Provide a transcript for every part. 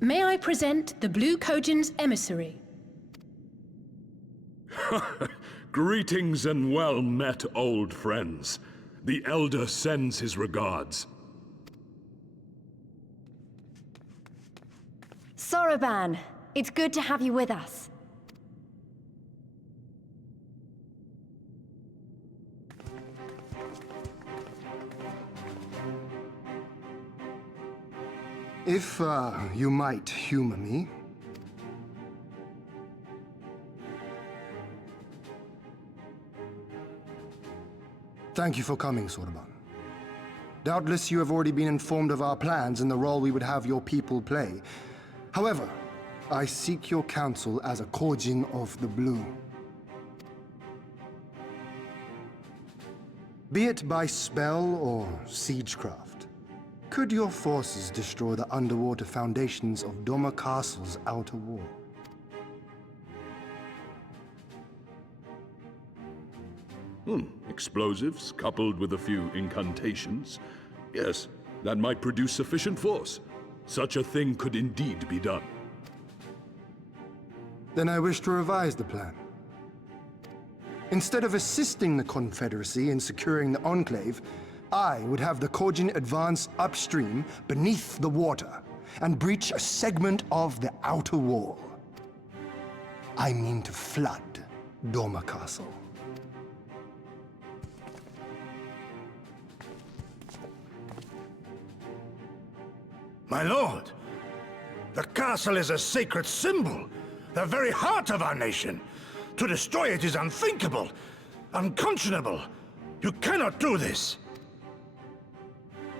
May I present the Blue Kojin's emissary? Greetings and well met, old friends. The Elder sends his regards. Soroban, it's good to have you with us. If, you might humor me. Thank you for coming, Soroban. Doubtless you have already been informed of our plans and the role we would have your people play. However, I seek your counsel as a Kojin of the Blue. Be it by spell or siegecraft, could your forces destroy the underwater foundations of Doma Castle's outer wall? Explosives coupled with a few incantations. Yes, that might produce sufficient force. Such a thing could indeed be done. Then I wish to revise the plan. Instead of assisting the Confederacy in securing the Enclave, I would have the Kojin advance upstream beneath the water and breach a segment of the outer wall. I mean to flood Doma Castle. My lord, the castle is a sacred symbol, the very heart of our nation. To destroy it is unthinkable, unconscionable. You cannot do this.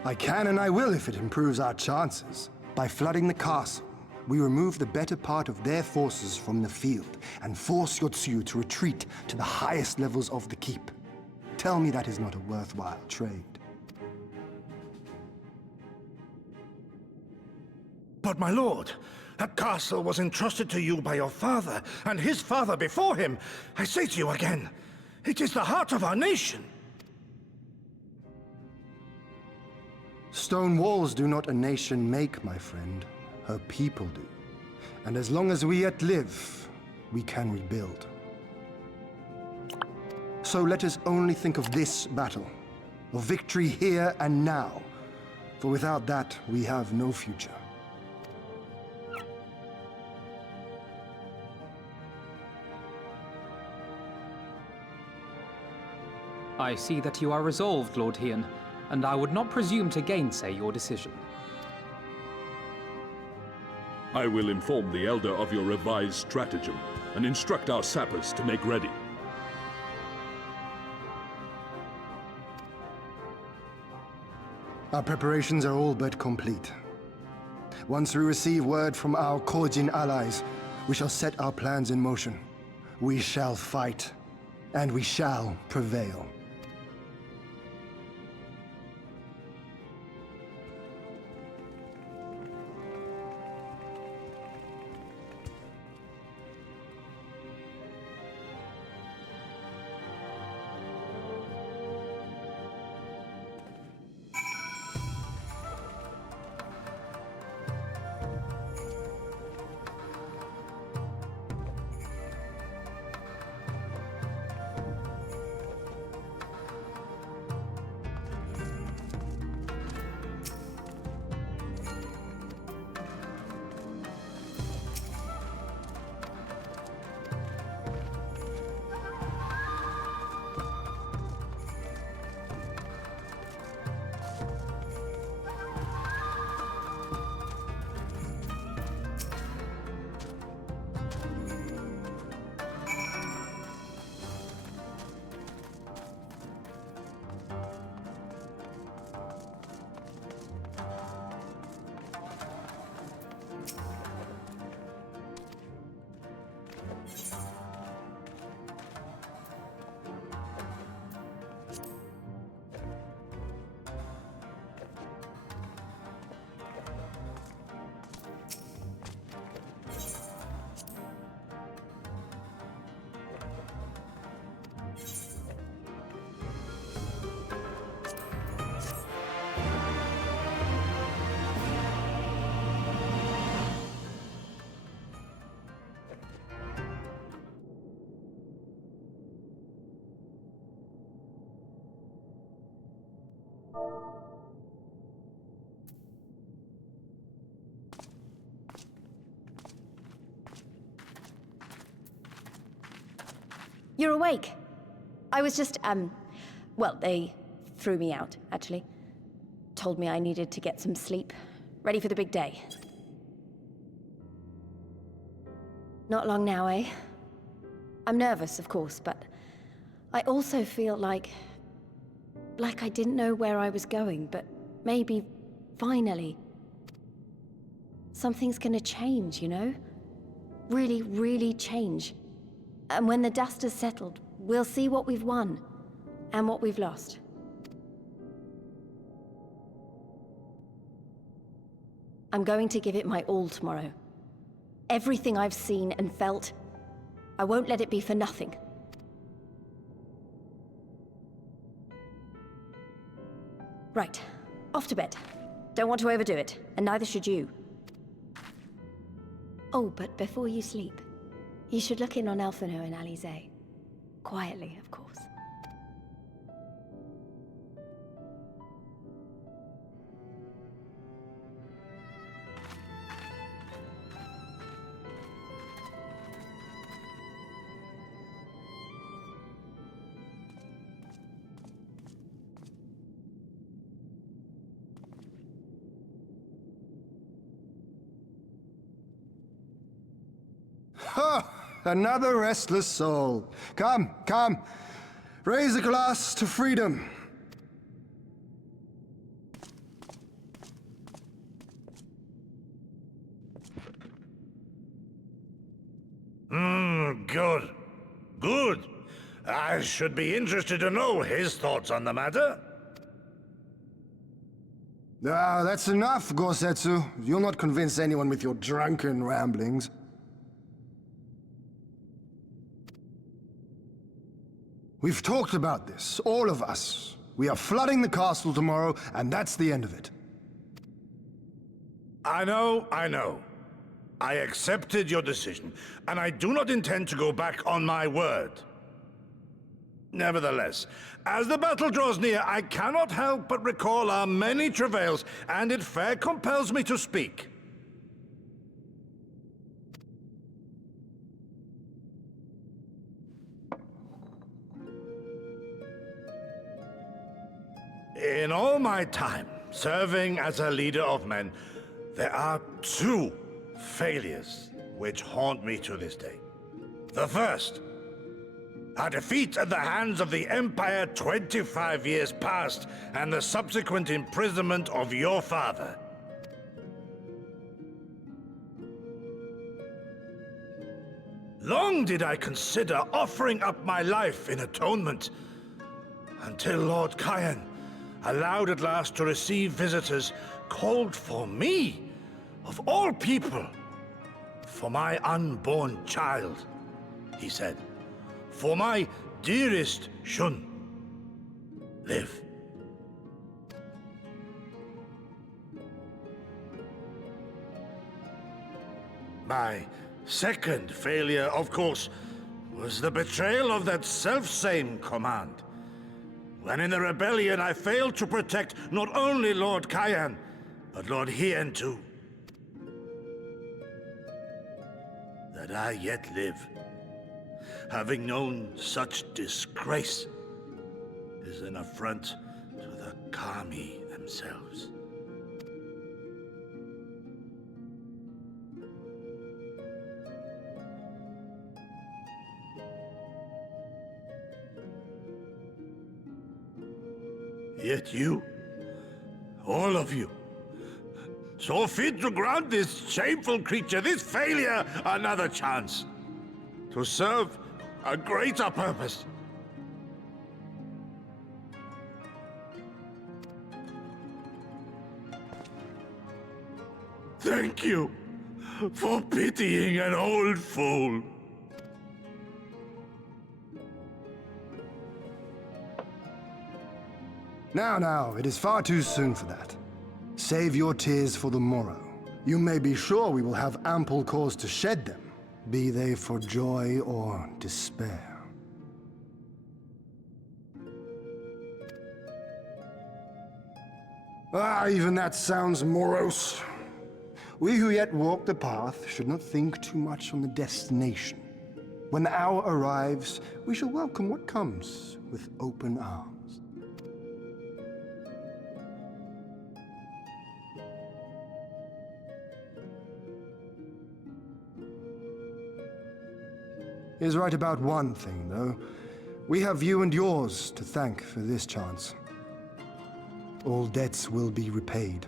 I can and I will if it improves our chances. By flooding the castle, we remove the better part of their forces from the field and force Yotsuyu to retreat to the highest levels of the keep. Tell me that is not a worthwhile trade. But my lord, that castle was entrusted to you by your father, and his father before him. I say to you again, it is the heart of our nation. Stone walls do not a nation make, my friend. Her people do. And as long as we yet live, we can rebuild. So let us only think of this battle, of victory here and now. For without that, we have no future. I see that you are resolved, Lord Hien, and I would not presume to gainsay your decision. I will inform the Elder of your revised stratagem and instruct our sappers to make ready. Our preparations are all but complete. Once we receive word from our Kojin allies, we shall set our plans in motion. We shall fight, and we shall prevail. You're awake. I was just, well, they threw me out, actually. Told me I needed to get some sleep. Ready for the big day. Not long now, eh? I'm nervous, of course, but I also feel like I didn't know where I was going, but maybe, finally, something's gonna change, you know? Really, really change. And when the dust has settled, we'll see what we've won, and what we've lost. I'm going to give it my all tomorrow. Everything I've seen and felt, I won't let it be for nothing. Right, off to bed. Don't want to overdo it, and neither should you. Oh, but before you sleep, you should look in on Elfino and Alize. Quietly, of course. Ha! Another restless soul. Come, come. Raise a glass to freedom. Good. Good. I should be interested to know his thoughts on the matter. Ah, that's enough, Gosetsu. You'll not convince anyone with your drunken ramblings. We've talked about this, all of us. We are flooding the castle tomorrow, and that's the end of it. I know. I accepted your decision, and I do not intend to go back on my word. Nevertheless, as the battle draws near, I cannot help but recall our many travails, and it fair compels me to speak. In all my time serving as a leader of men, there are two failures which haunt me to this day. The first, our defeat at the hands of the Empire 25 years past, and the subsequent imprisonment of your father. Long did I consider offering up my life in atonement, until Lord Kyan allowed at last to receive visitors, called for me, of all people, for my unborn child, he said, for my dearest Shun, live. My second failure, of course, was the betrayal of that selfsame command. When in the rebellion I failed to protect not only Lord Kyan, but Lord Hien too. That I yet live, having known such disgrace, is an affront to the Kami themselves. Yet you, all of you, saw fit to grant this shameful creature, this failure, another chance to serve a greater purpose. Thank you for pitying an old fool. Now, it is far too soon for that. Save your tears for the morrow. You may be sure we will have ample cause to shed them, be they for joy or despair. Ah, even that sounds morose. We who yet walk the path should not think too much on the destination. When the hour arrives, we shall welcome what comes with open arms. He is right about one thing, though. We have you and yours to thank for this chance. All debts will be repaid.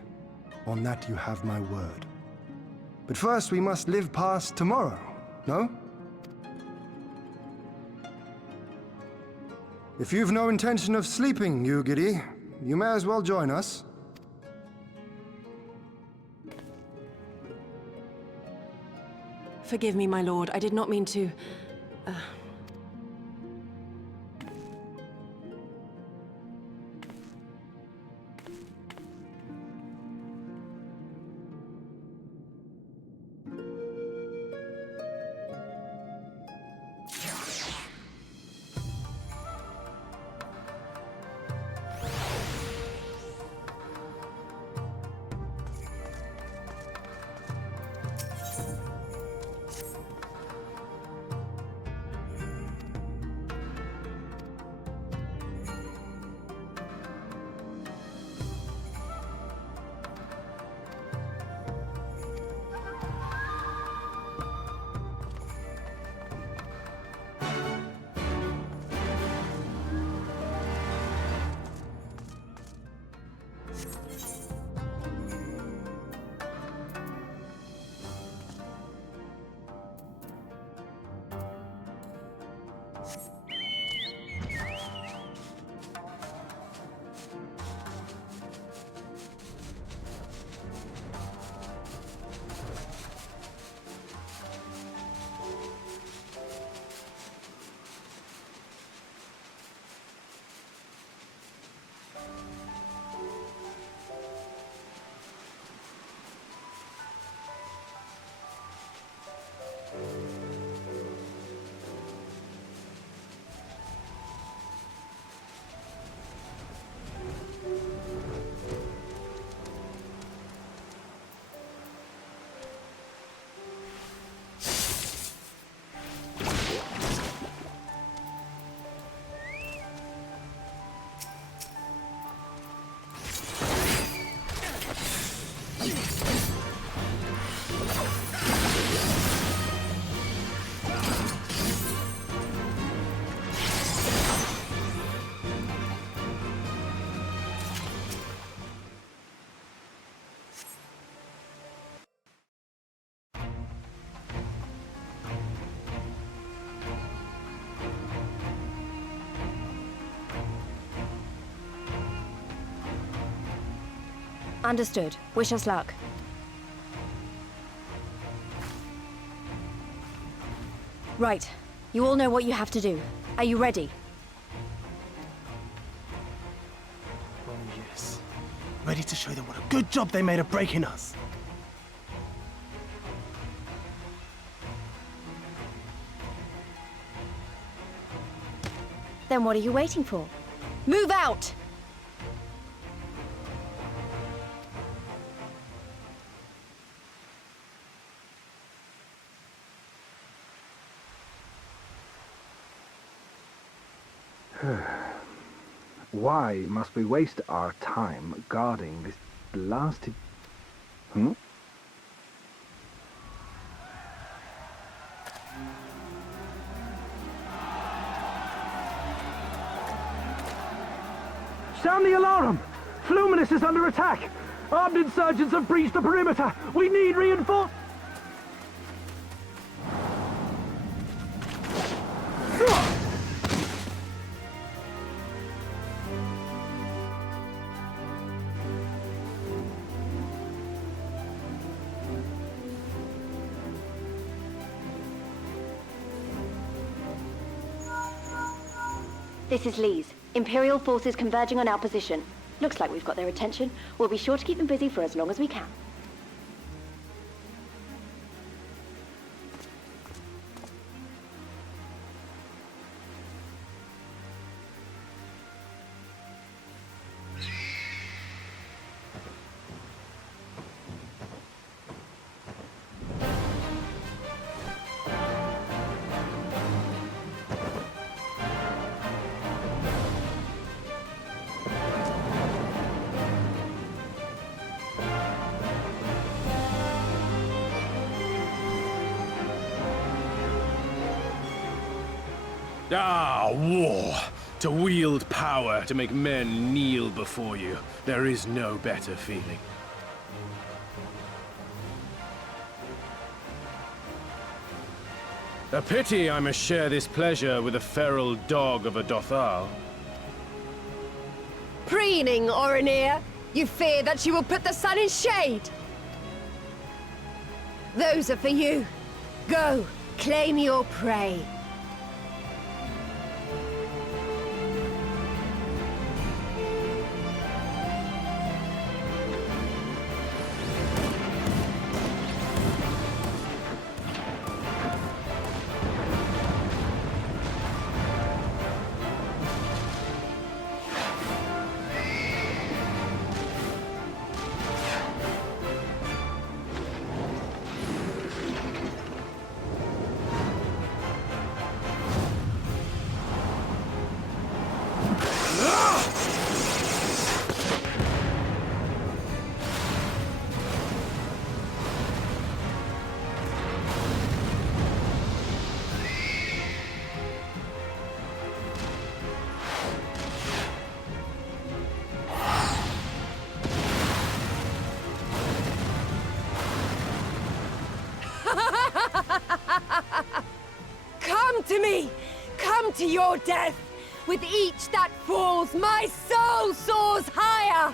On that you have my word. But first we must live past tomorrow, no? If you've no intention of sleeping, Ugiri, you may as well join us. Forgive me, my lord. I did not mean to... Understood. Wish us luck. Right. You all know what you have to do. Are you ready? Oh yes. Ready to show them what a good job they made of breaking us. Then what are you waiting for? Move out! Why must we waste our time guarding this blasted... Sound the alarm! Fluminous is under attack! Armed insurgents have breached the perimeter! We need reinforcements! This is Lee's. Imperial forces converging on our position. Looks like we've got their attention. We'll be sure to keep them busy for as long as we can. Ah, war! To wield power, to make men kneel before you. There is no better feeling. A pity I must share this pleasure with a feral dog of a Dothal. Preening, Oronir! You fear that she will put the sun in shade! Those are for you. Go, claim your prey. Come to me! Come to your death! With each that falls, my soul soars higher!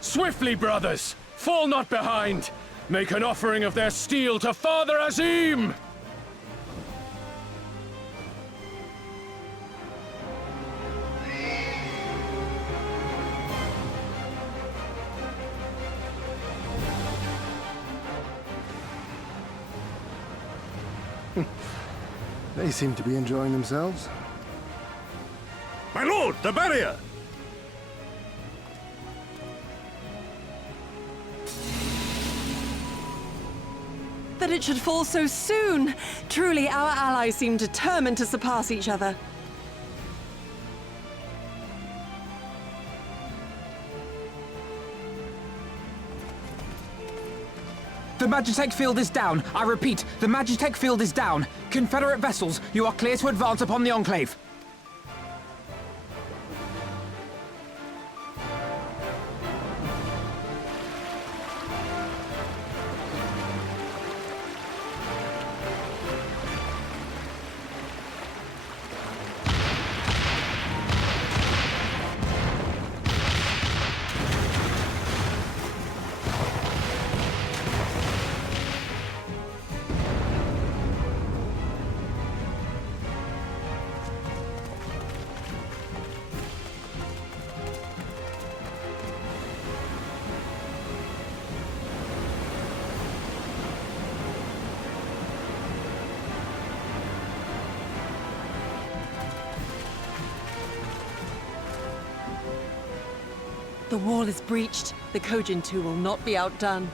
Swiftly, brothers! Fall not behind! Make an offering of their steel to Father Azim! They seem to be enjoying themselves. My lord, the barrier! That it should fall so soon! Truly, our allies seem determined to surpass each other. The Magitech field is down. I repeat, the Magitech field is down. Confederate vessels, you are clear to advance upon the Enclave. The wall is breached. The Kojin too will not be outdone.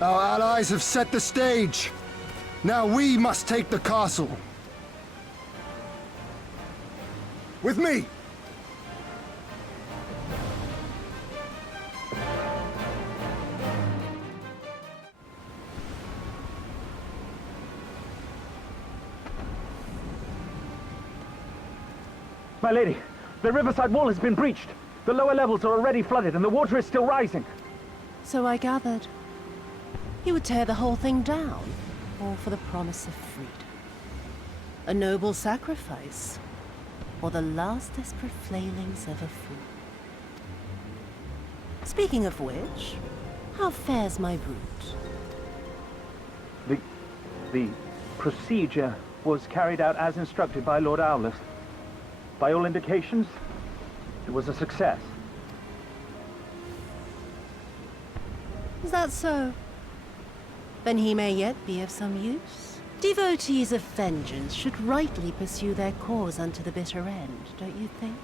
Our allies have set the stage. Now we must take the castle. With me! My lady, the riverside wall has been breached. The lower levels are already flooded and the water is still rising. So I gathered. He would tear the whole thing down, all for the promise of freedom. A noble sacrifice, or the last desperate flailings of a fool. Speaking of which, how fares my brute? The procedure was carried out as instructed by Lord Owlist. By all indications, it was a success. Is that so? Then he may yet be of some use. Devotees of vengeance should rightly pursue their cause unto the bitter end, don't you think?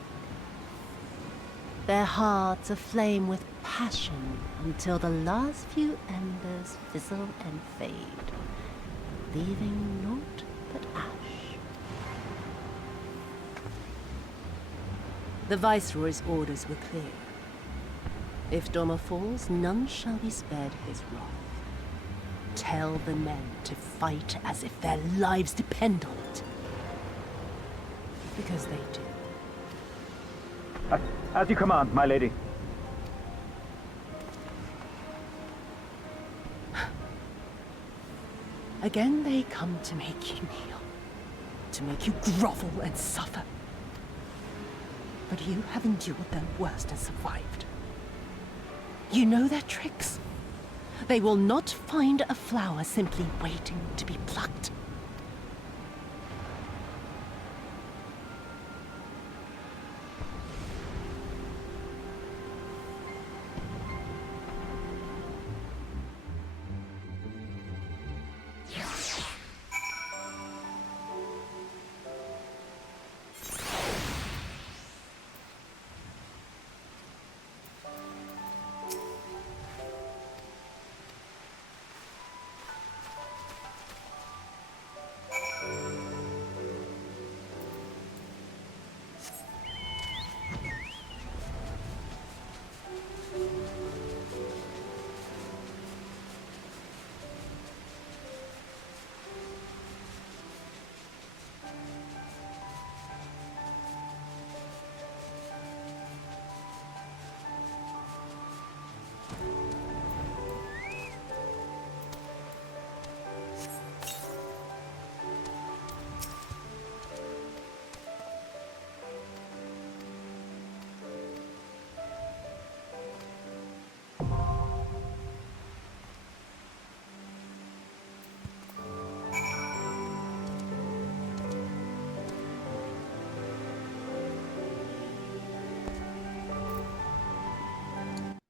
Their hearts aflame with passion until the last few embers fizzle and fade, leaving naught but ash. The Viceroy's orders were clear. If Doma falls, none shall be spared his wrath. Tell the men to fight as if their lives depend on it. Because they do. As you command, my lady. Again they come to make you kneel. To make you grovel and suffer. But you have endured their worst and survived. You know their tricks. They will not find a flower simply waiting to be plucked.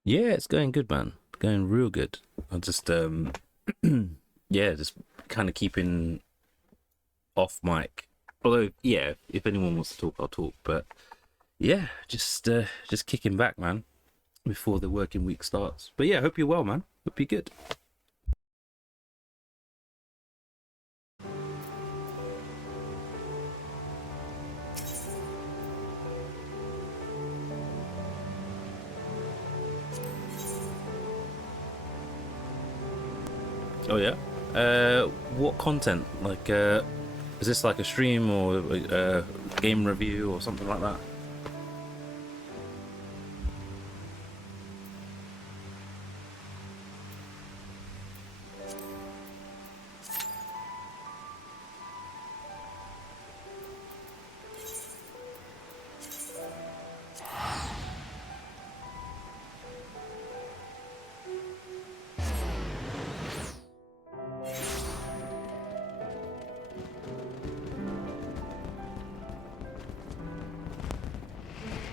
Yeah, it's going good, man. Going real good. I'm just, yeah, just kind of keeping off mic. Although, yeah, if anyone wants to talk, I'll talk. But yeah, just kicking back, man, before the working week starts. But yeah, hope you're well, man. Hope you're good. Oh yeah. What content? Like, is this like a stream or a game review or something like that?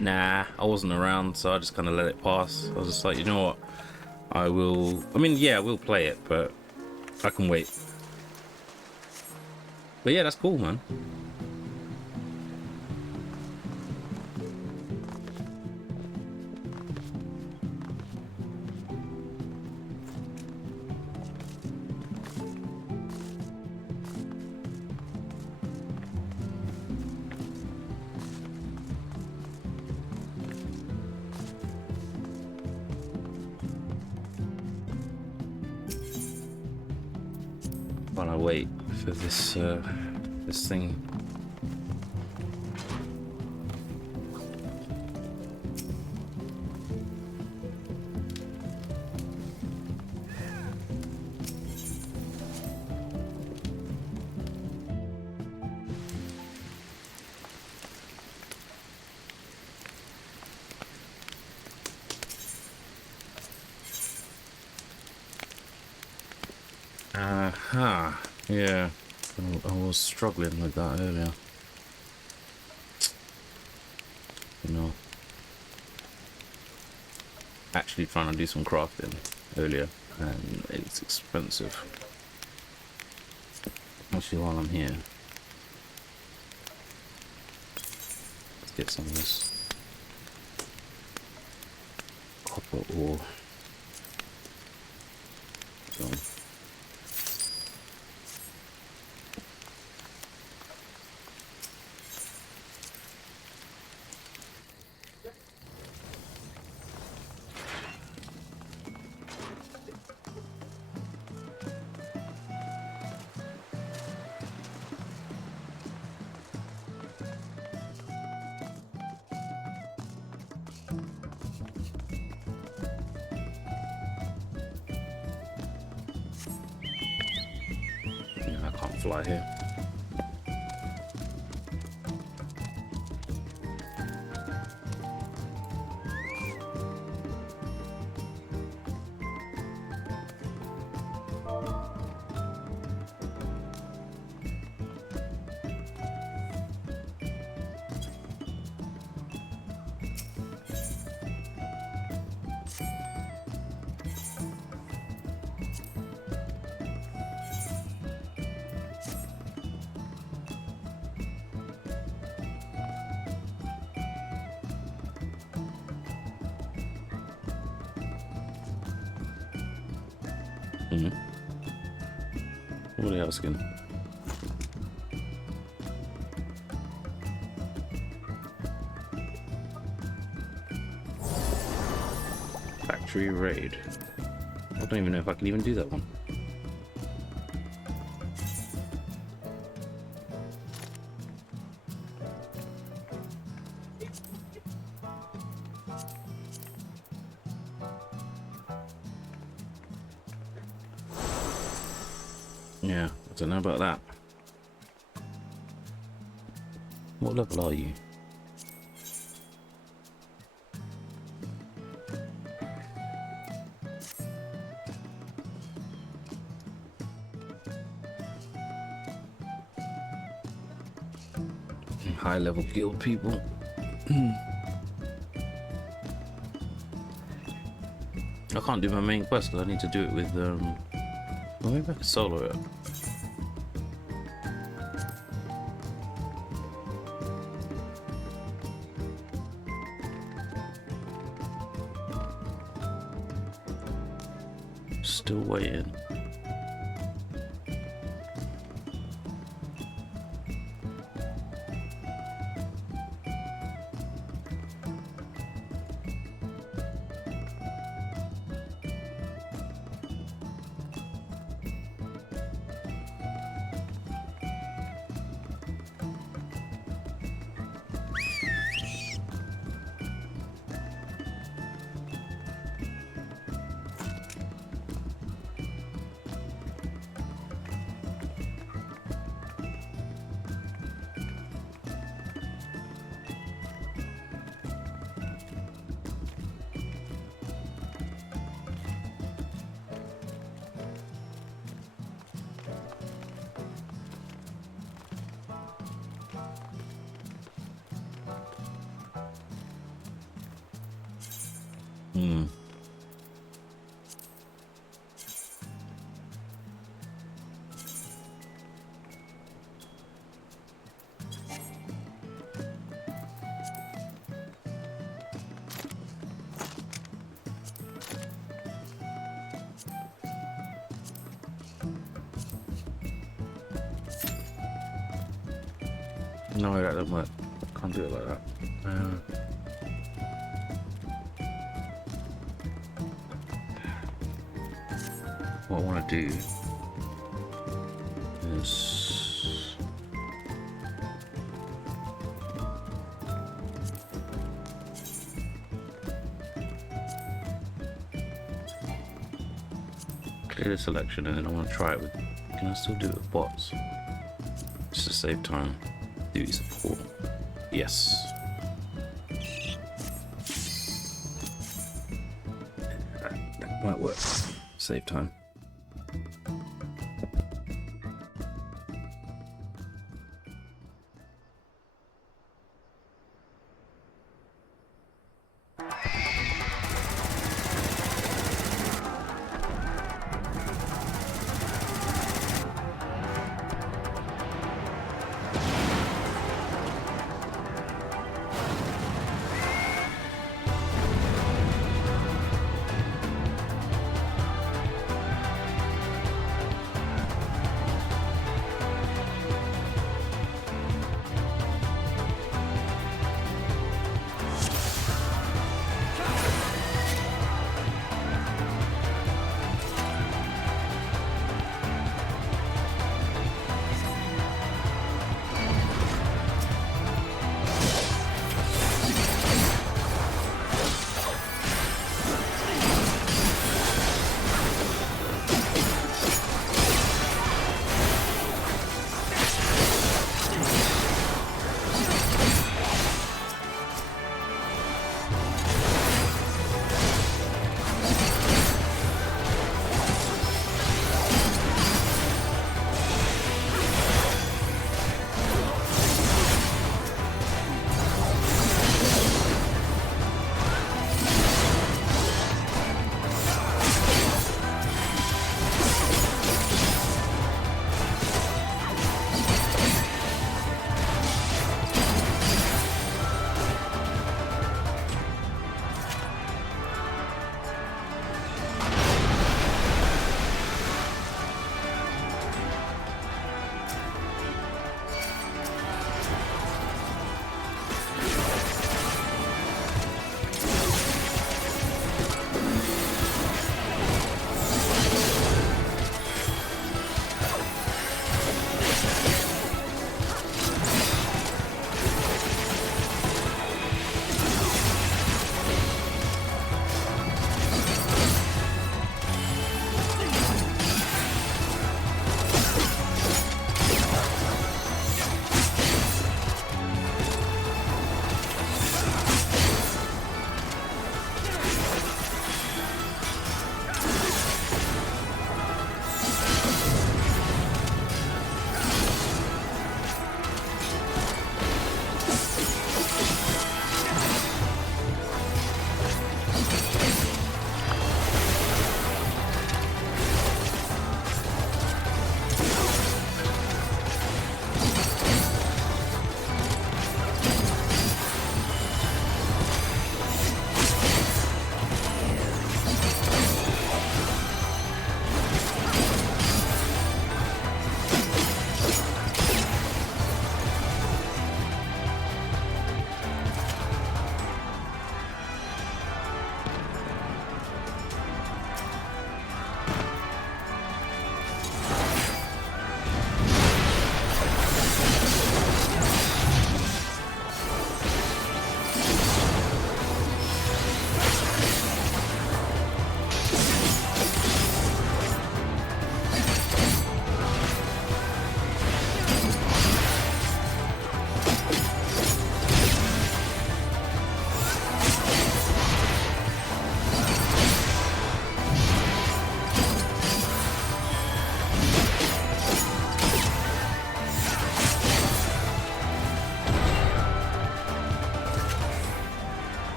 Nah, I wasn't around, so I just kind of let it pass. I was just like, you know what? I mean, yeah, I will play it, but I can wait. But yeah, that's cool, man. While I wait for this this thing. Aha, yeah, I was struggling with that earlier. You know, actually trying to do some crafting earlier, and it's expensive. Actually, while I'm here, let's get some of this copper ore. So, fly here. What are you asking? Factory raid. I don't even know if I can even do that one. Yeah, I don't know about that. What level are you? High level guild people. I can't do my main quest because I need to do it with well, maybe I can solo it. Still waiting. No, that doesn't work. Can't do it like that. What I want to do is clear the selection, and then I want to try it with. Can I still do it with bots? Just to save time. Duty support. Yes. That might work. Save time.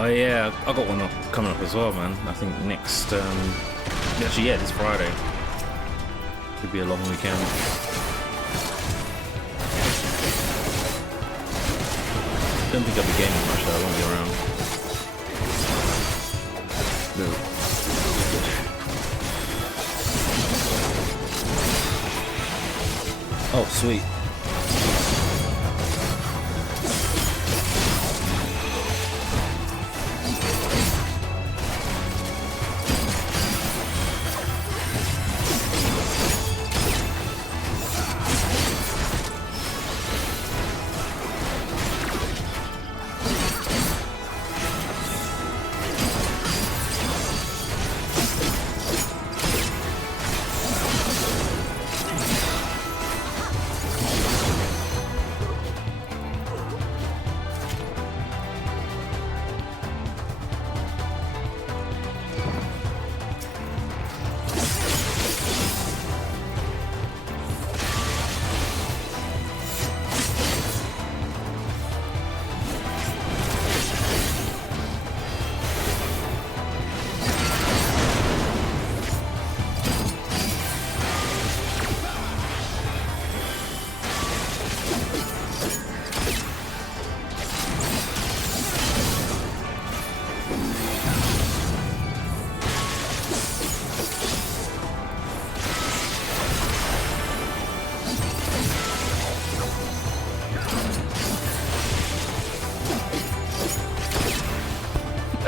Oh yeah, I got one coming up as well, man. I think next, actually yeah, this Friday. Could be a long weekend. Don't think I'll be gaming much though, I won't be around. No. Oh, sweet.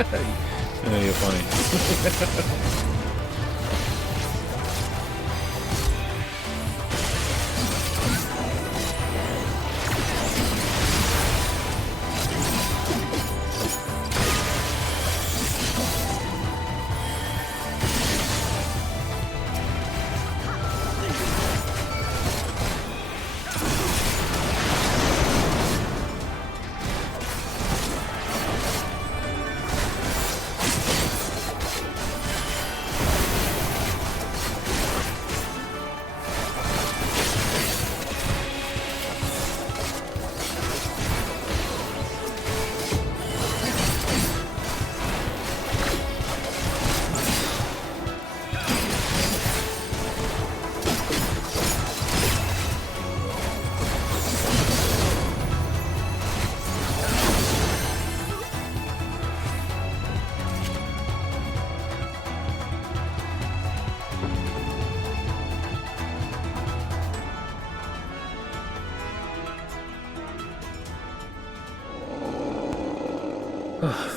Oh, you're funny.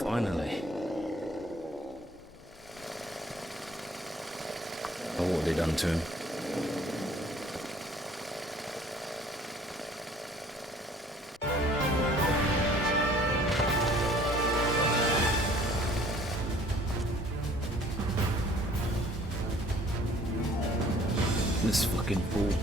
Finally. Oh, what have they done to him? This fucking fool.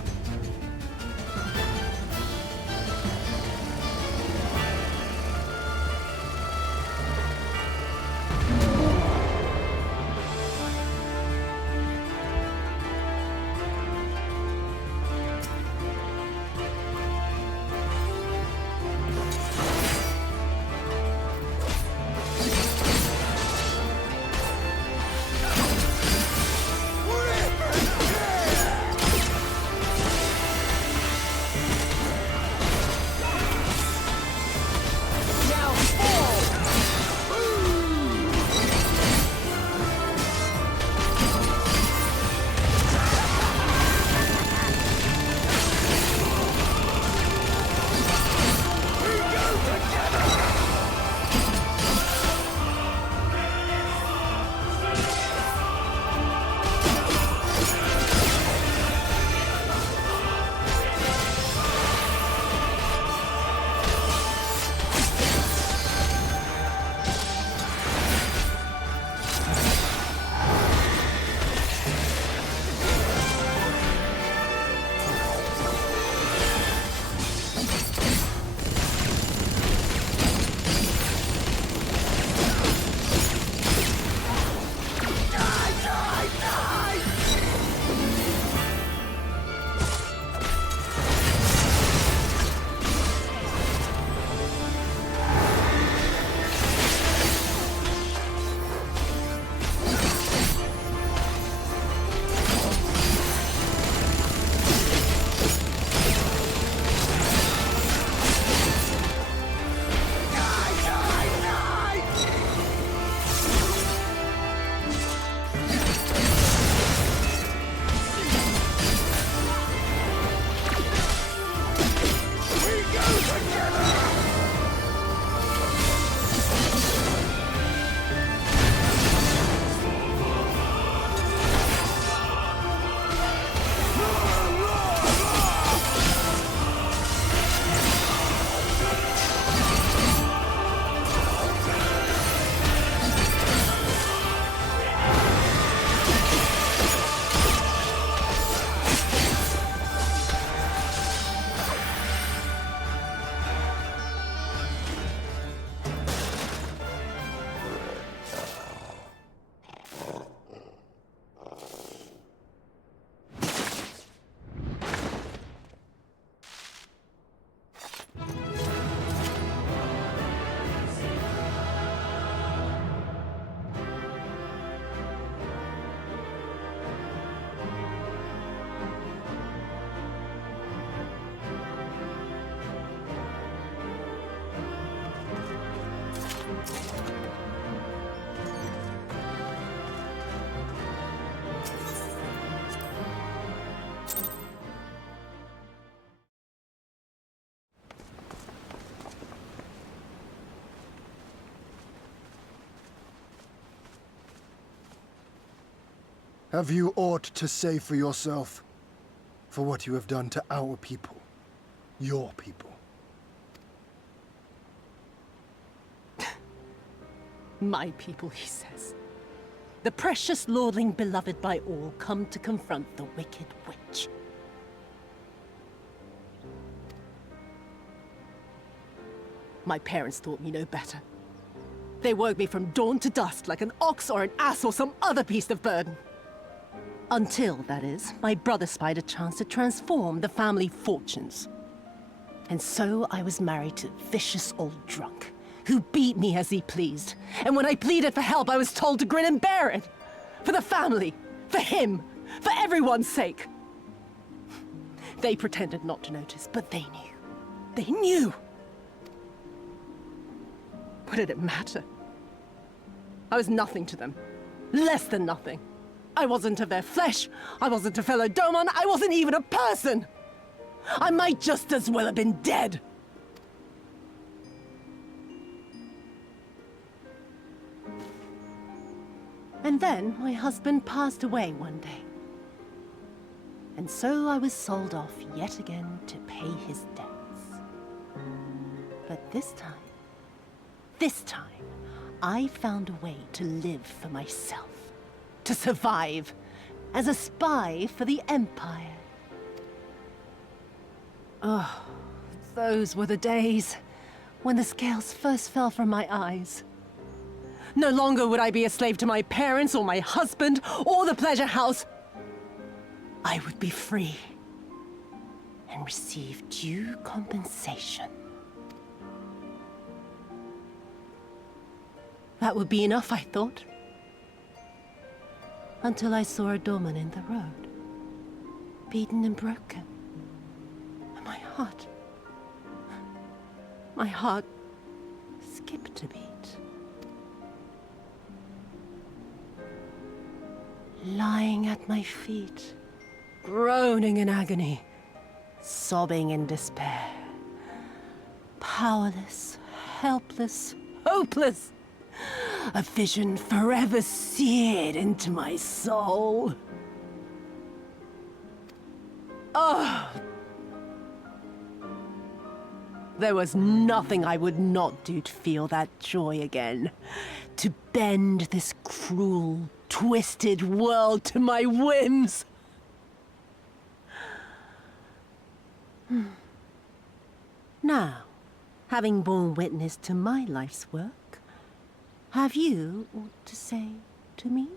Have you aught to say for yourself? For what you have done to our people? Your people? My people, he says. The precious lordling beloved by all, come to confront the wicked witch. My parents taught me no better. They worked me from dawn to dusk like an ox or an ass or some other beast of burden. Until, that is, my brother spied a chance to transform the family fortunes. And so I was married to a vicious old drunk, who beat me as he pleased. And when I pleaded for help, I was told to grin and bear it. For the family, for him, for everyone's sake. They pretended not to notice, but they knew. They knew! What did it matter? I was nothing to them. Less than nothing. I wasn't of their flesh. I wasn't a fellow Domon. I wasn't even a person. I might just as well have been dead. And then my husband passed away one day. And so I was sold off yet again to pay his debts. But this time, I found a way to live for myself. To survive as a spy for the Empire. Oh, those were the days when the scales first fell from my eyes. No longer would I be a slave to my parents or my husband or the pleasure house. I would be free and receive due compensation. That would be enough, I thought. Until I saw a Doman in the road, beaten and broken. And my heart skipped a beat. Lying at my feet, groaning in agony, sobbing in despair. Powerless, helpless, hopeless. A vision forever seared into my soul. Oh! There was nothing I would not do to feel that joy again. To bend this cruel, twisted world to my whims. Now, having borne witness to my life's work, have you aught to say to me?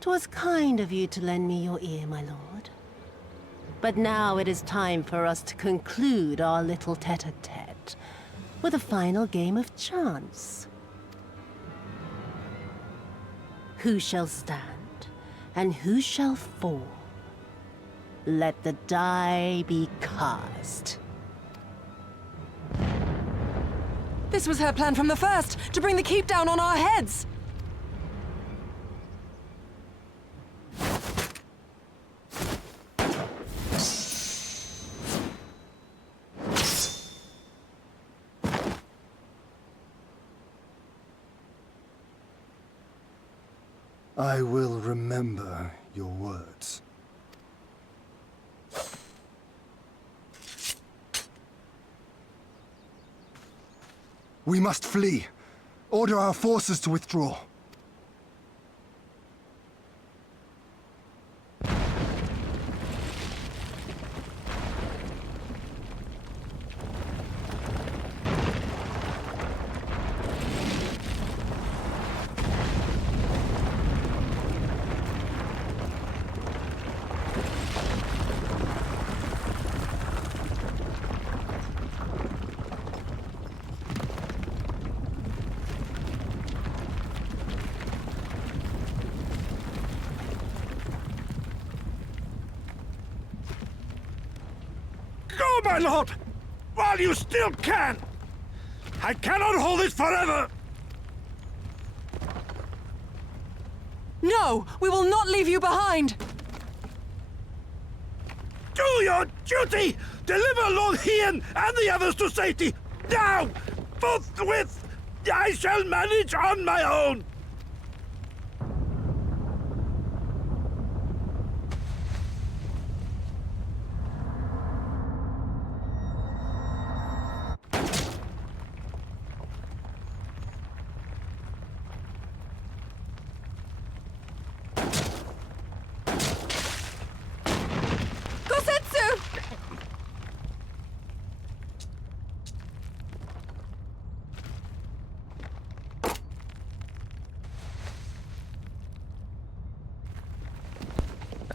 "'Twas kind of you to lend me your ear, my lord. But now it is time for us to conclude our little tete-a-tete with a final game of chance. Who shall stand? And who shall fall? Let the die be cast." This was her plan from the first, to bring the keep down on our heads! I will remember your words. We must flee. Order our forces to withdraw. No, my lord! While you still can! I cannot hold it forever! No! We will not leave you behind! Do your duty! Deliver Lord Hien and the others to safety! Now! Forthwith! I shall manage on my own!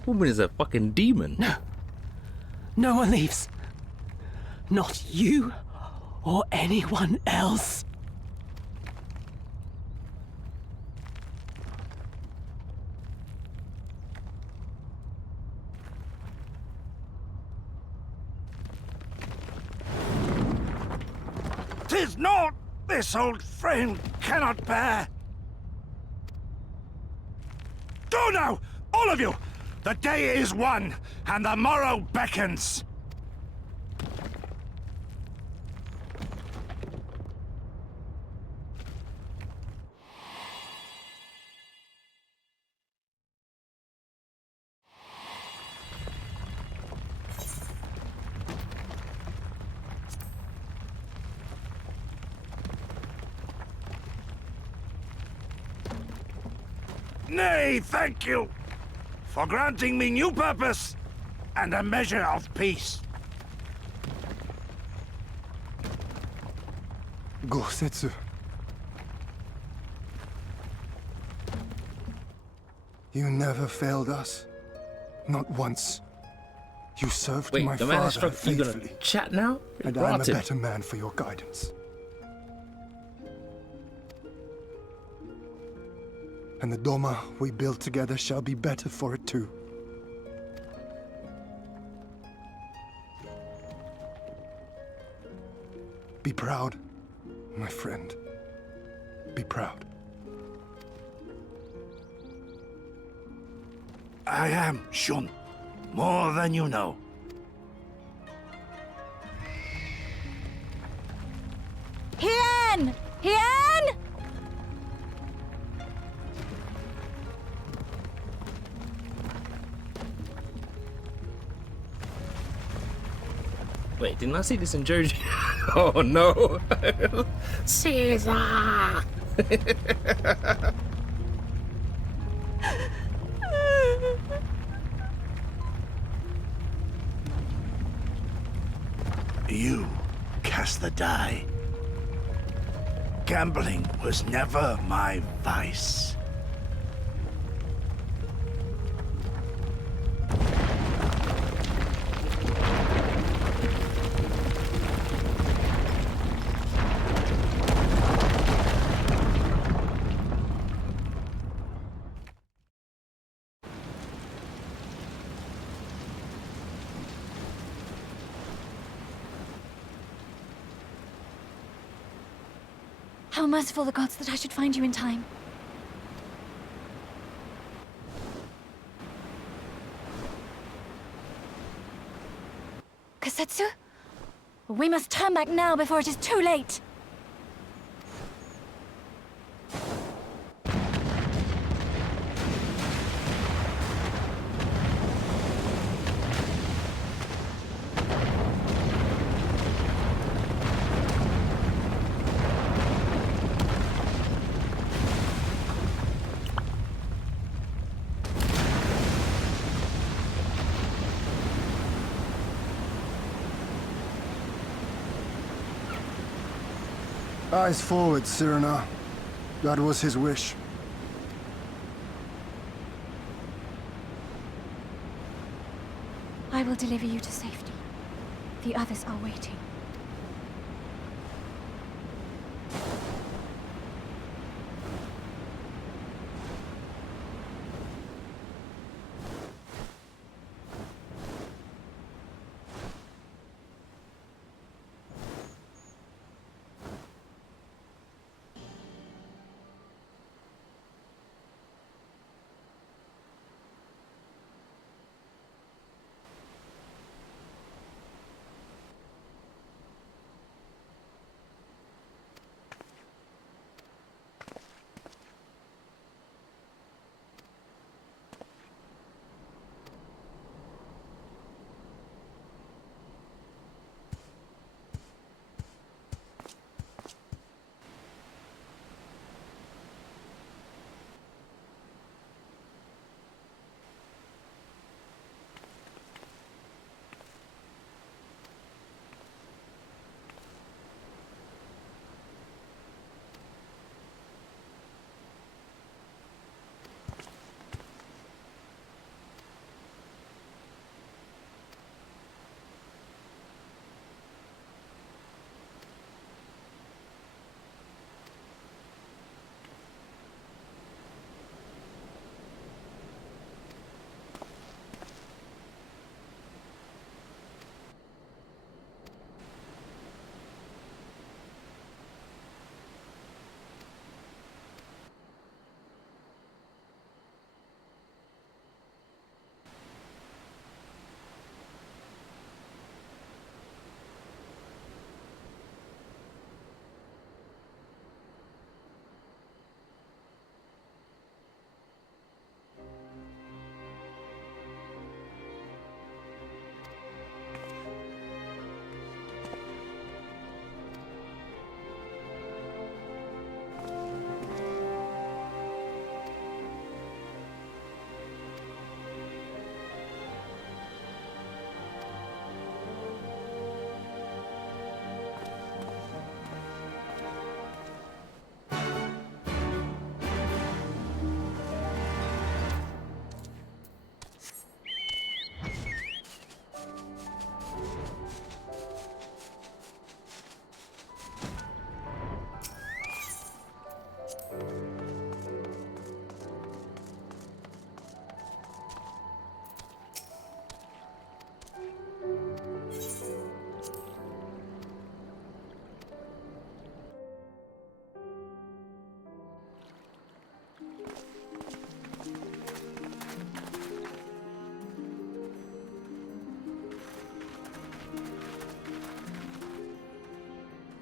Woman is a fucking demon. No. No one leaves. Not you or anyone else. "'Tis naught this old frame cannot bear. Go now, all of you! The day is won, and the morrow beckons! Nay, thank you for granting me new purpose and a measure of peace. Gosetsu. You never failed us. Not once. You served Wait, my the man father struck you gonna faithfully. chat now? And I'm a Granted. better man for your guidance. And the Doma we build together shall be better for it too. Be proud, my friend. Be proud. I am, Shun. More than you know. Hien! Hien! Wait, didn't I see this in Joji? Oh no! Caesar! You cast the die. Gambling was never my vice. How merciful the gods that I should find you in time. Kasetsu? We must turn back now before it is too late. Eyes forward, Cyrano. That was his wish. I will deliver you to safety. The others are waiting.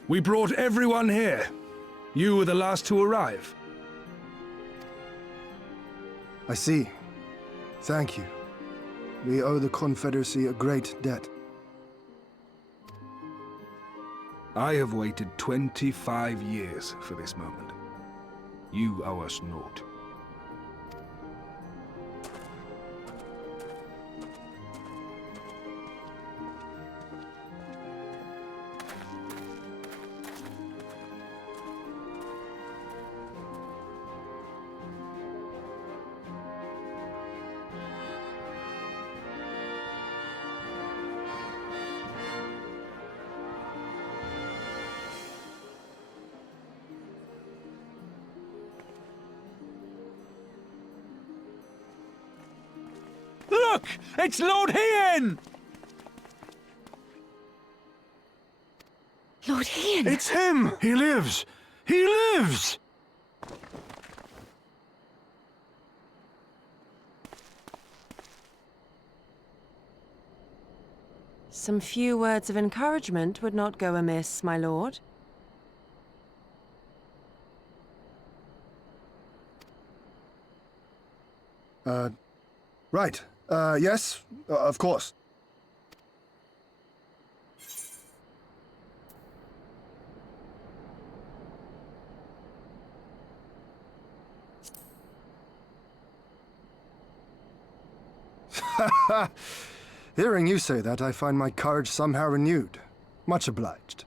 We brought everyone here. You were the last to arrive. I see. Thank you. We owe the Confederacy a great debt. I have waited 25 years for this moment. You owe us naught. Look! It's Lord Hien! Lord Hien! It's him! He lives! He lives! Some few words of encouragement would not go amiss, my lord. Right. Yes, of course. Hearing you say that, I find my courage somehow renewed. Much obliged.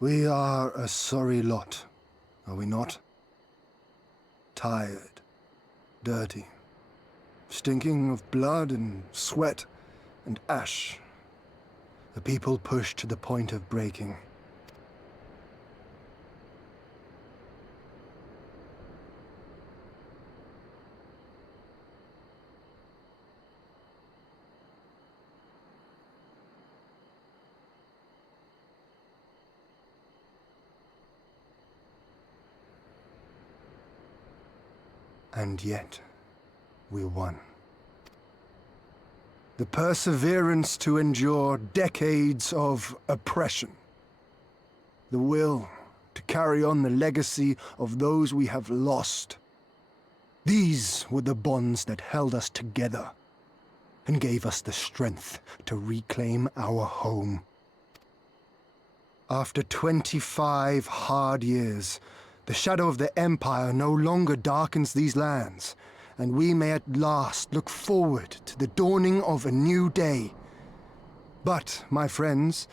We are a sorry lot, are we not? Tired, dirty, stinking of blood and sweat and ash. The people pushed to the point of breaking. And yet, we won. The perseverance to endure decades of oppression. The will to carry on the legacy of those we have lost. These were the bonds that held us together and gave us the strength to reclaim our home. After 25 hard years, the shadow of the Empire no longer darkens these lands, and we may at last look forward to the dawning of a new day. But, my friends,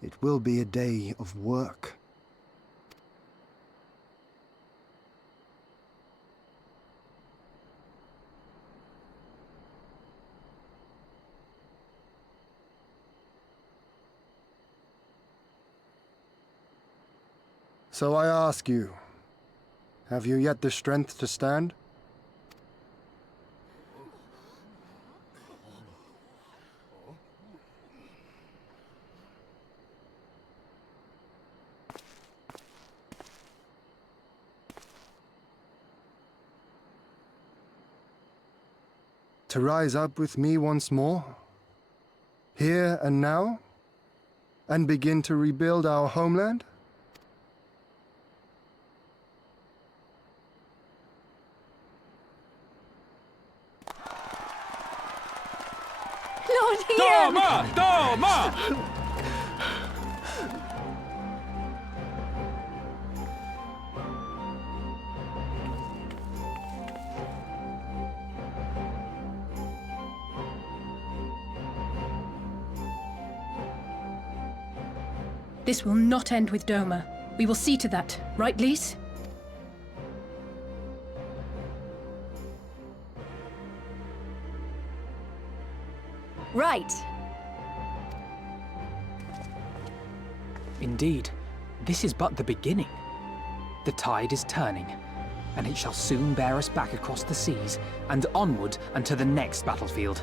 it will be a day of work. So I ask you, have you yet the strength to stand? To rise up with me once more? Here and now? And begin to rebuild our homeland? Lord Hien! Doma! Doma! This will not end with Doma. We will see to that, right, Lise? Right. Indeed, this is but the beginning. The tide is turning, and it shall soon bear us back across the seas and onward and to the next battlefield.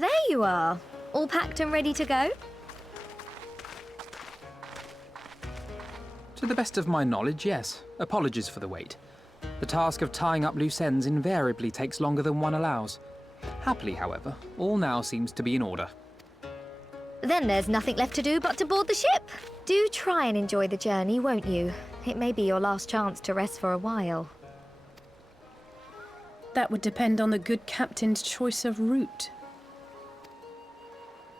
there you are. All packed and ready to go? To the best of my knowledge, yes. Apologies for the wait. The task of tying up loose ends invariably takes longer than one allows. Happily, however, all now seems to be in order. Then there's nothing left to do but to board the ship. Do try and enjoy the journey, won't you? It may be your last chance to rest for a while. That would depend on the good captain's choice of route.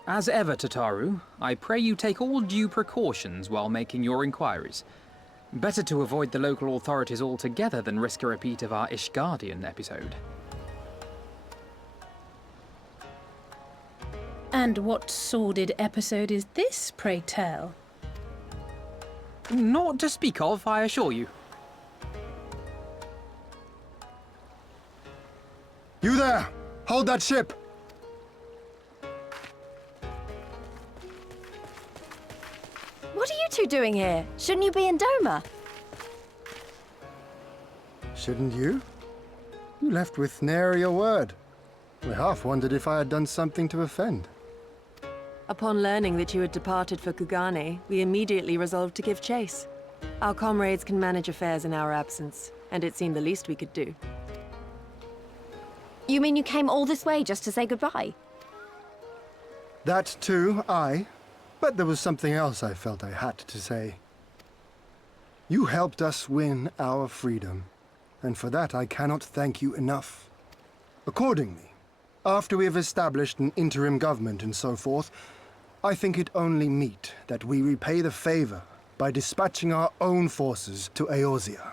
As ever, Tataru, I pray you take all due precautions while making your inquiries. Better to avoid the local authorities altogether than risk a repeat of our Ishgardian episode. And what sordid episode is this, pray tell? Naught to speak of, I assure you. You there! Hold that ship! What are you two doing here? Shouldn't you be in Doma? Shouldn't you? You left with nary a word. I half wondered if I had done something to offend. Upon learning that you had departed for Kugane, we immediately resolved to give chase. Our comrades can manage affairs in our absence, and it seemed the least we could do. You mean you came all this way just to say goodbye? That too, aye. But there was something else I felt I had to say. You helped us win our freedom, and for that I cannot thank you enough. Accordingly, after we have established an interim government and so forth, I think it only meet that we repay the favor by dispatching our own forces to Eorzea.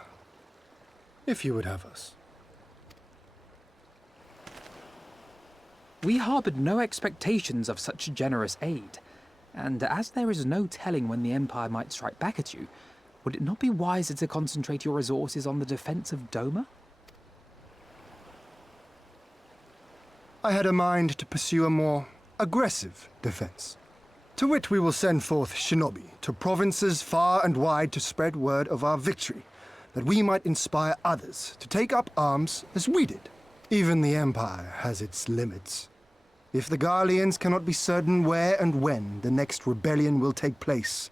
If you would have us. We harbored no expectations of such generous aid, and as there is no telling when the Empire might strike back at you, would it not be wiser to concentrate your resources on the defense of Doma? I had a mind to pursue a more aggressive defense. To wit, we will send forth shinobi to provinces far and wide to spread word of our victory, that we might inspire others to take up arms as we did. Even the Empire has its limits. If the Garleans cannot be certain where and when the next rebellion will take place,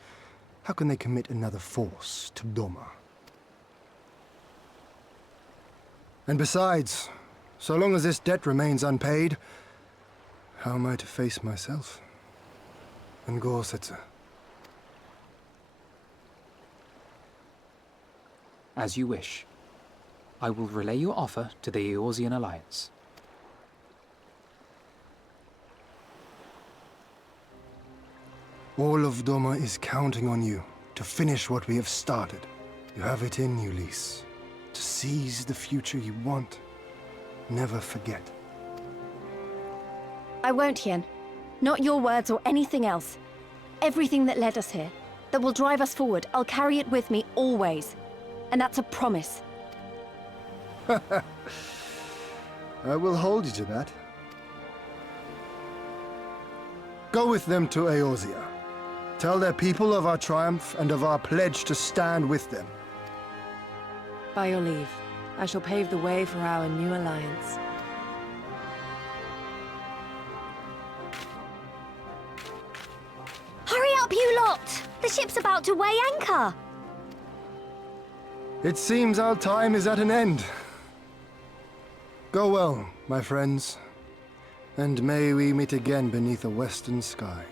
how can they commit another force to Doma? And besides, so long as this debt remains unpaid, how am I to face myself and Gorsetzer? As you wish. I will relay your offer to the Eorzean Alliance. All of Doma is counting on you to finish what we have started. You have it in you, Lys. To seize the future you want. Never forget. I won't, Hien. Not your words or anything else. Everything that led us here, that will drive us forward, I'll carry it with me always. And that's a promise. I will hold you to that. Go with them to Eorzea. Tell their people of our triumph and of our pledge to stand with them. By your leave, I shall pave the way for our new alliance. Hurry up, you lot! The ship's about to weigh anchor! It seems our time is at an end. Go well, my friends, and may we meet again beneath a western sky.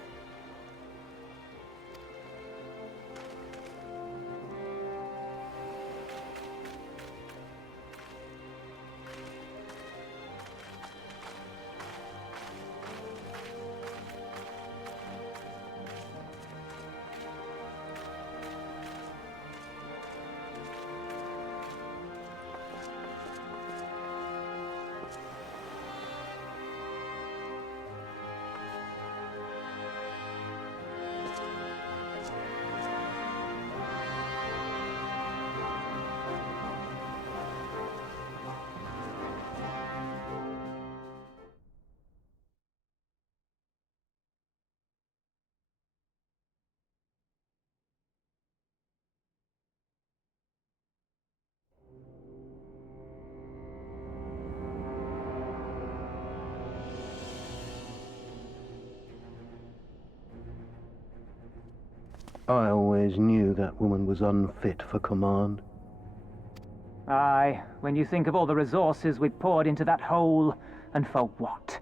I always knew that woman was unfit for command. Aye, when you think of all the resources we poured into that hole, and for what?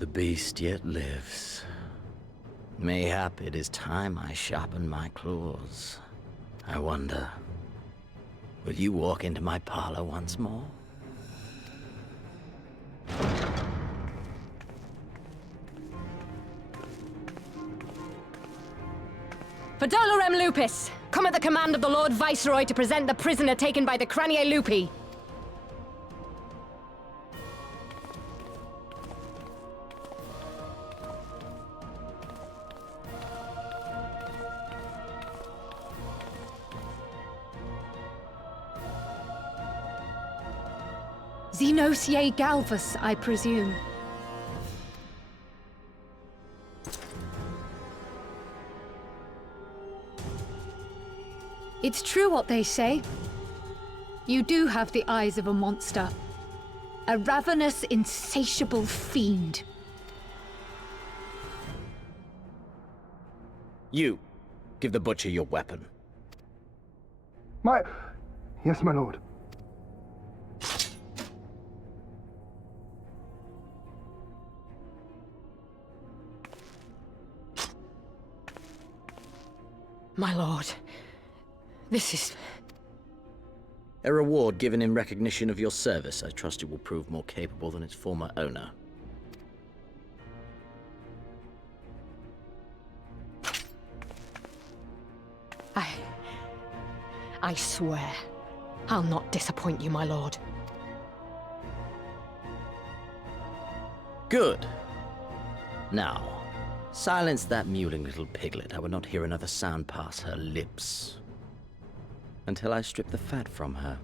The beast yet lives. Mayhap it is time I sharpen my claws. I wonder, will you walk into my parlor once more? For Dolorem Lupus, come at the command of the Lord Viceroy to present the prisoner taken by the Cranie Lupi. Xenosier Galvus, I presume. It's true what they say. You do have the eyes of a monster. A ravenous, insatiable fiend. You, give the butcher your weapon. Yes, my lord. My lord, this is... A reward given in recognition of your service. I trust it will prove more capable than its former owner. I swear, I'll not disappoint you, my lord. Good. Now, silence that mewling little piglet. I would not hear another sound pass her lips until I strip the fat from her.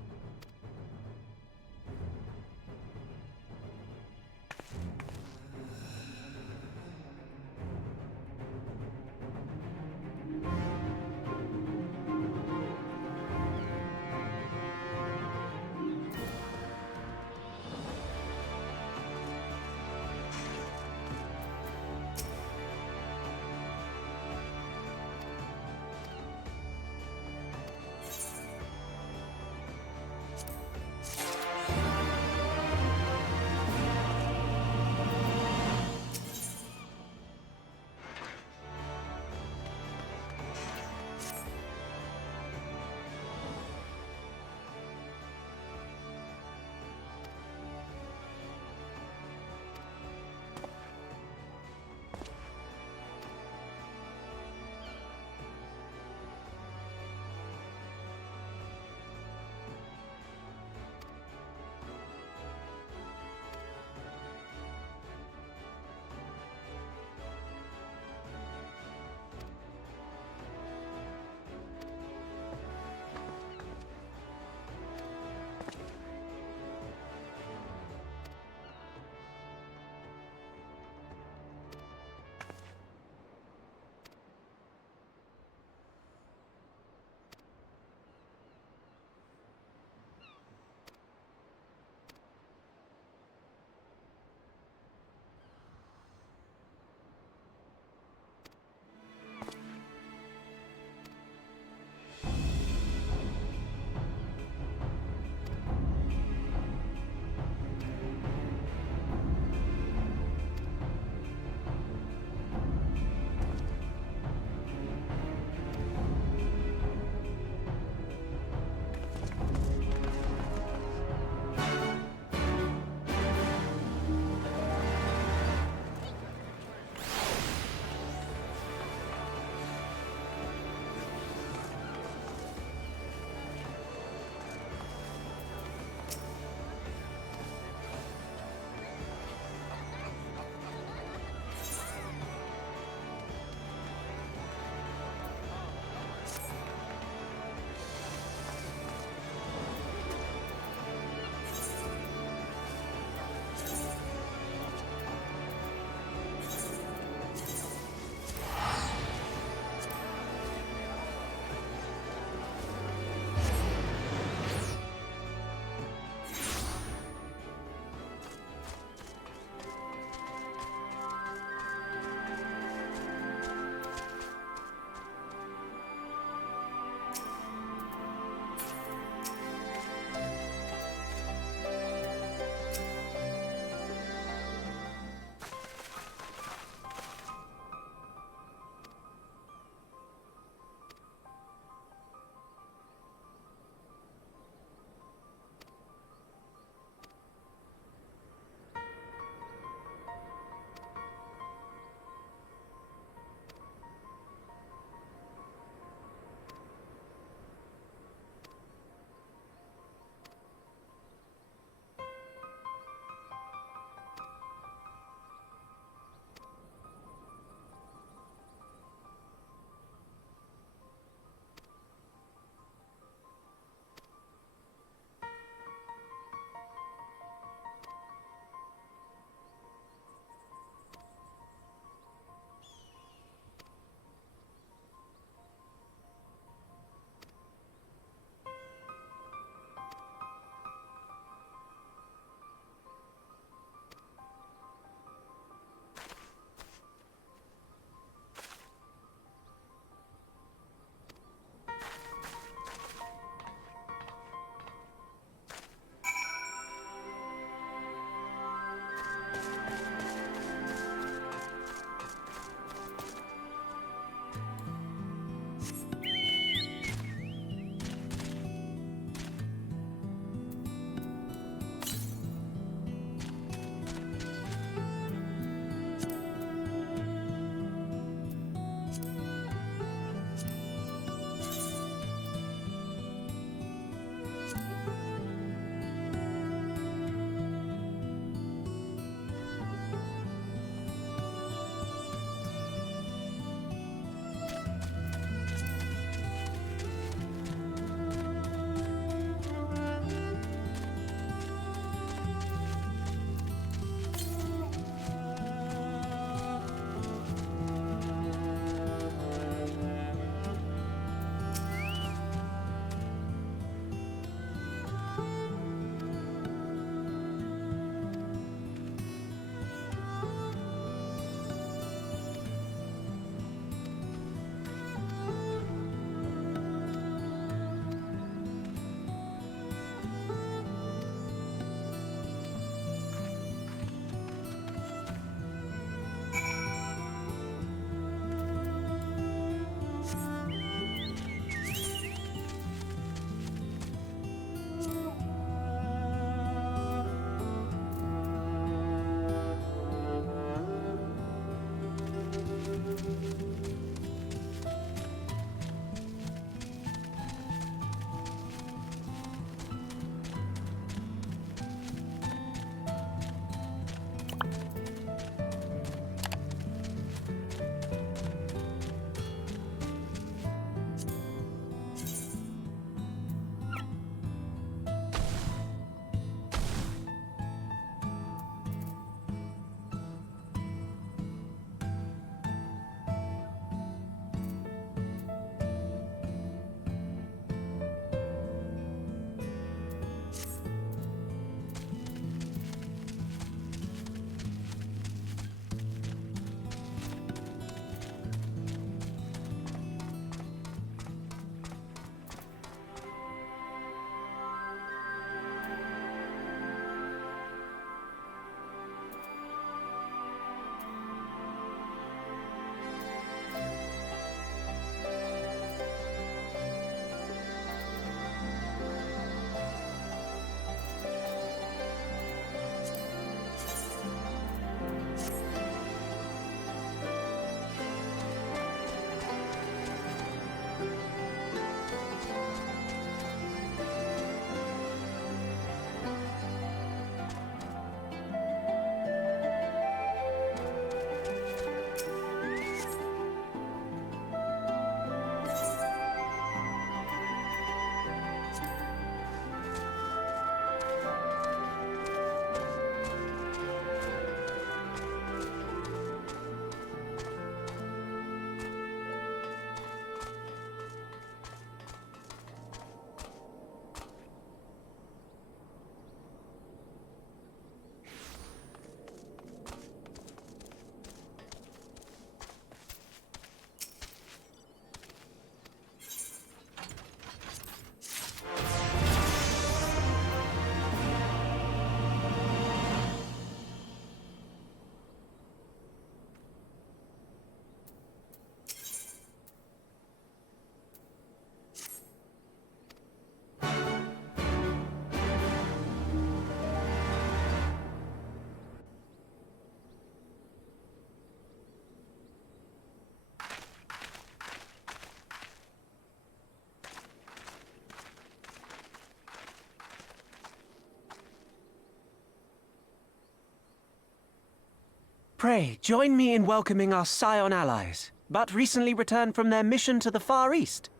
Pray, join me in welcoming our Scion allies, but recently returned from their mission to the Far East.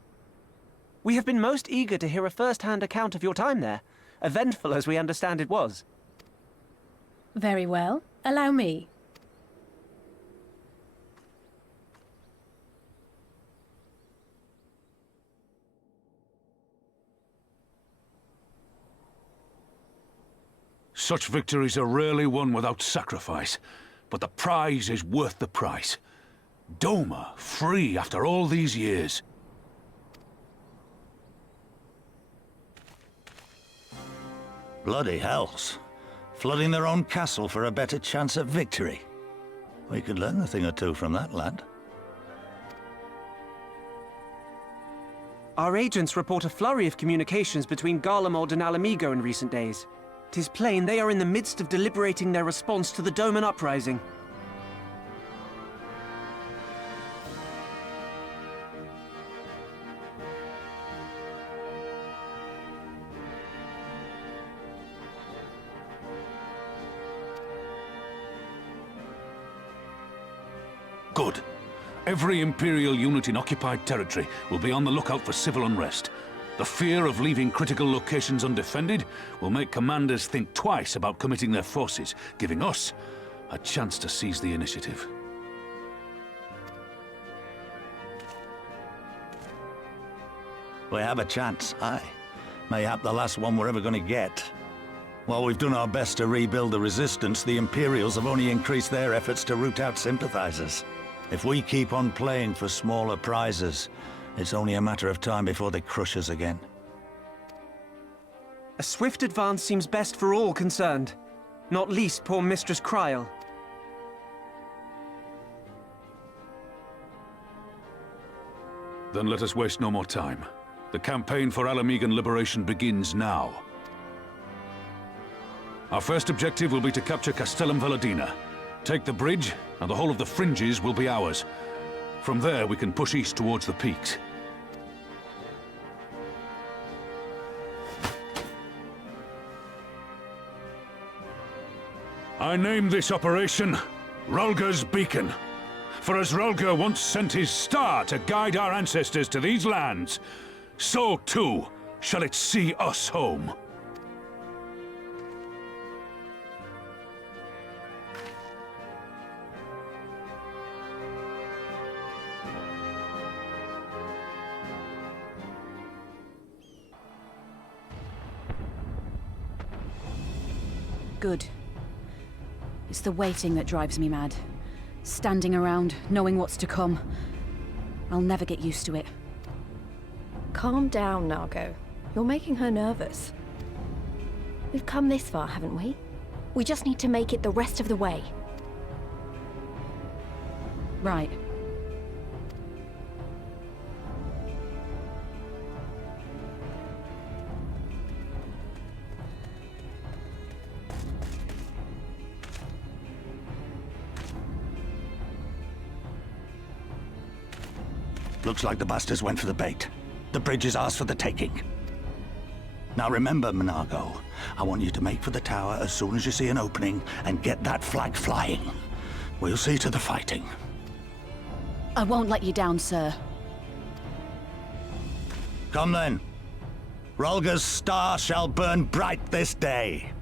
We have been most eager to hear a first-hand account of your time there, eventful as we understand it was. Very well. Allow me. Such victories are rarely won without sacrifice, but the prize is worth the price. Doma, free after all these years. Bloody hells. Flooding their own castle for a better chance at victory. We could learn a thing or two from that lad. Our agents report a flurry of communications between Garlemald and Alamigo in recent days. 'Tis plain they are in the midst of deliberating their response to the Doman uprising. Good. Every Imperial unit in occupied territory will be on the lookout for civil unrest. The fear of leaving critical locations undefended will make commanders think twice about committing their forces, giving us a chance to seize the initiative. We have a chance, aye. Mayhap the last one we're ever going to get. While we've done our best to rebuild the resistance, the Imperials have only increased their efforts to root out sympathizers. If we keep on playing for smaller prizes, it's only a matter of time before they crush us again. A swift advance seems best for all concerned, not least poor Mistress Kryl. Then let us waste no more time. The campaign for Alamigan liberation begins now. Our first objective will be to capture Castellum Valadina. Take the bridge, and the whole of the fringes will be ours. From there, we can push east towards the peaks. I name this operation Rulga's Beacon. For as Rulga once sent his star to guide our ancestors to these lands, so too shall it see us home. Good. It's the waiting that drives me mad. Standing around, knowing what's to come. I'll never get used to it. Calm down, Nago. You're making her nervous. We've come this far, haven't we? We just need to make it the rest of the way. Right. Looks like the bastards went for the bait. The bridge is ours for the taking. Now remember, Menago, I want you to make for the tower as soon as you see an opening and get that flag flying. We'll see to the fighting. I won't let you down, sir. Come then. Rulga's star shall burn bright this day.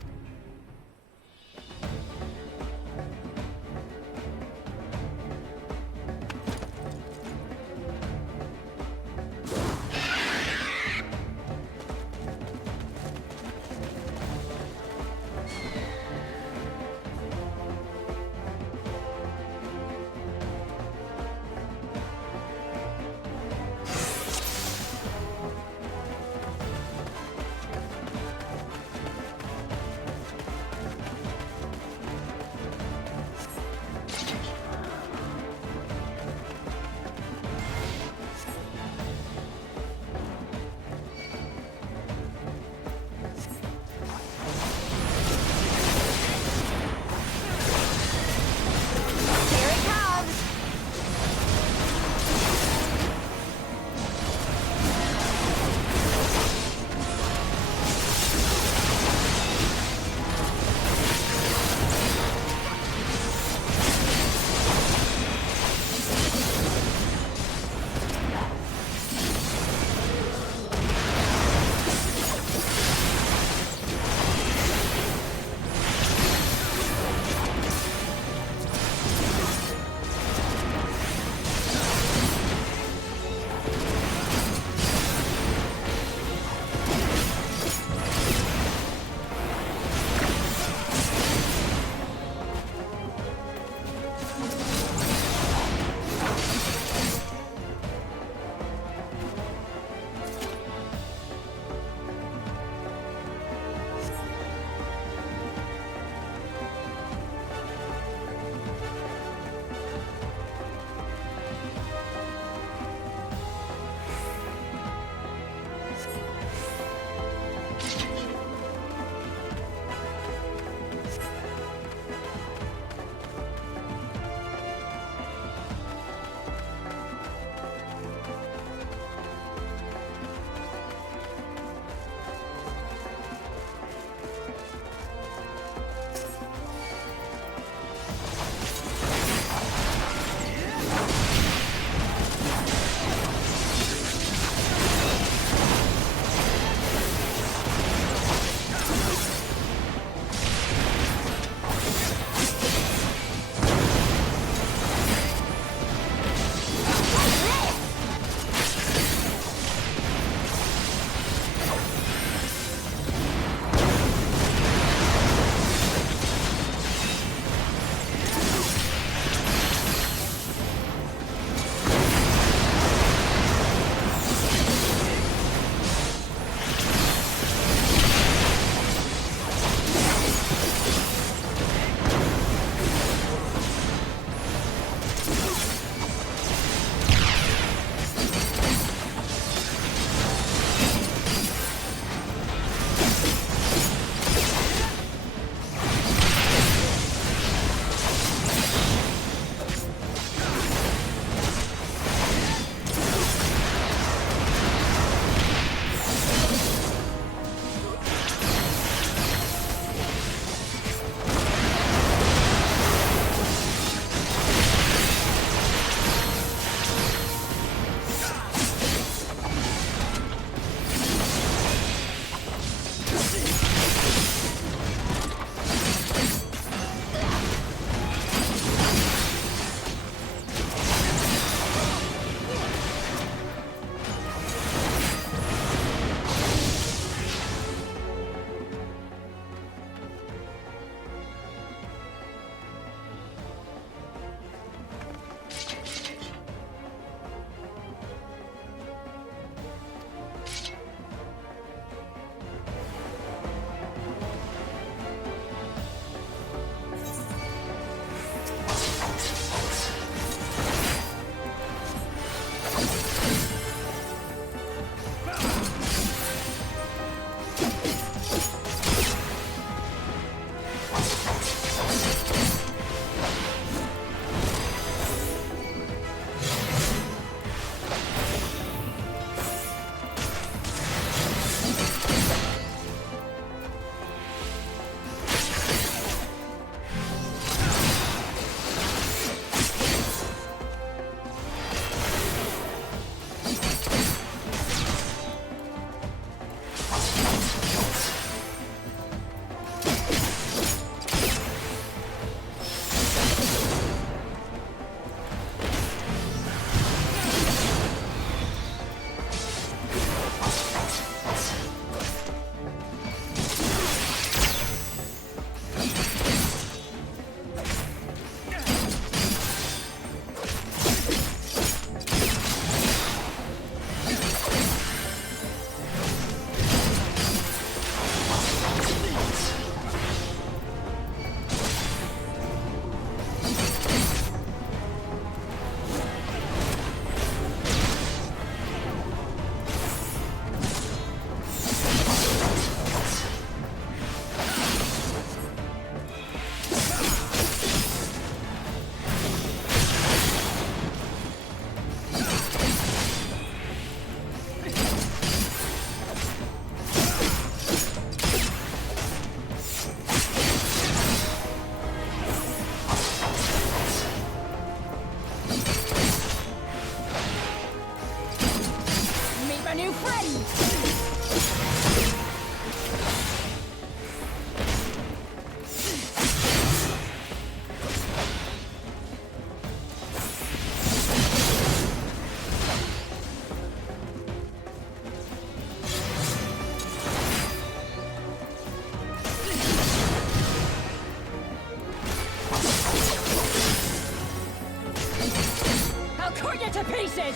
to pieces!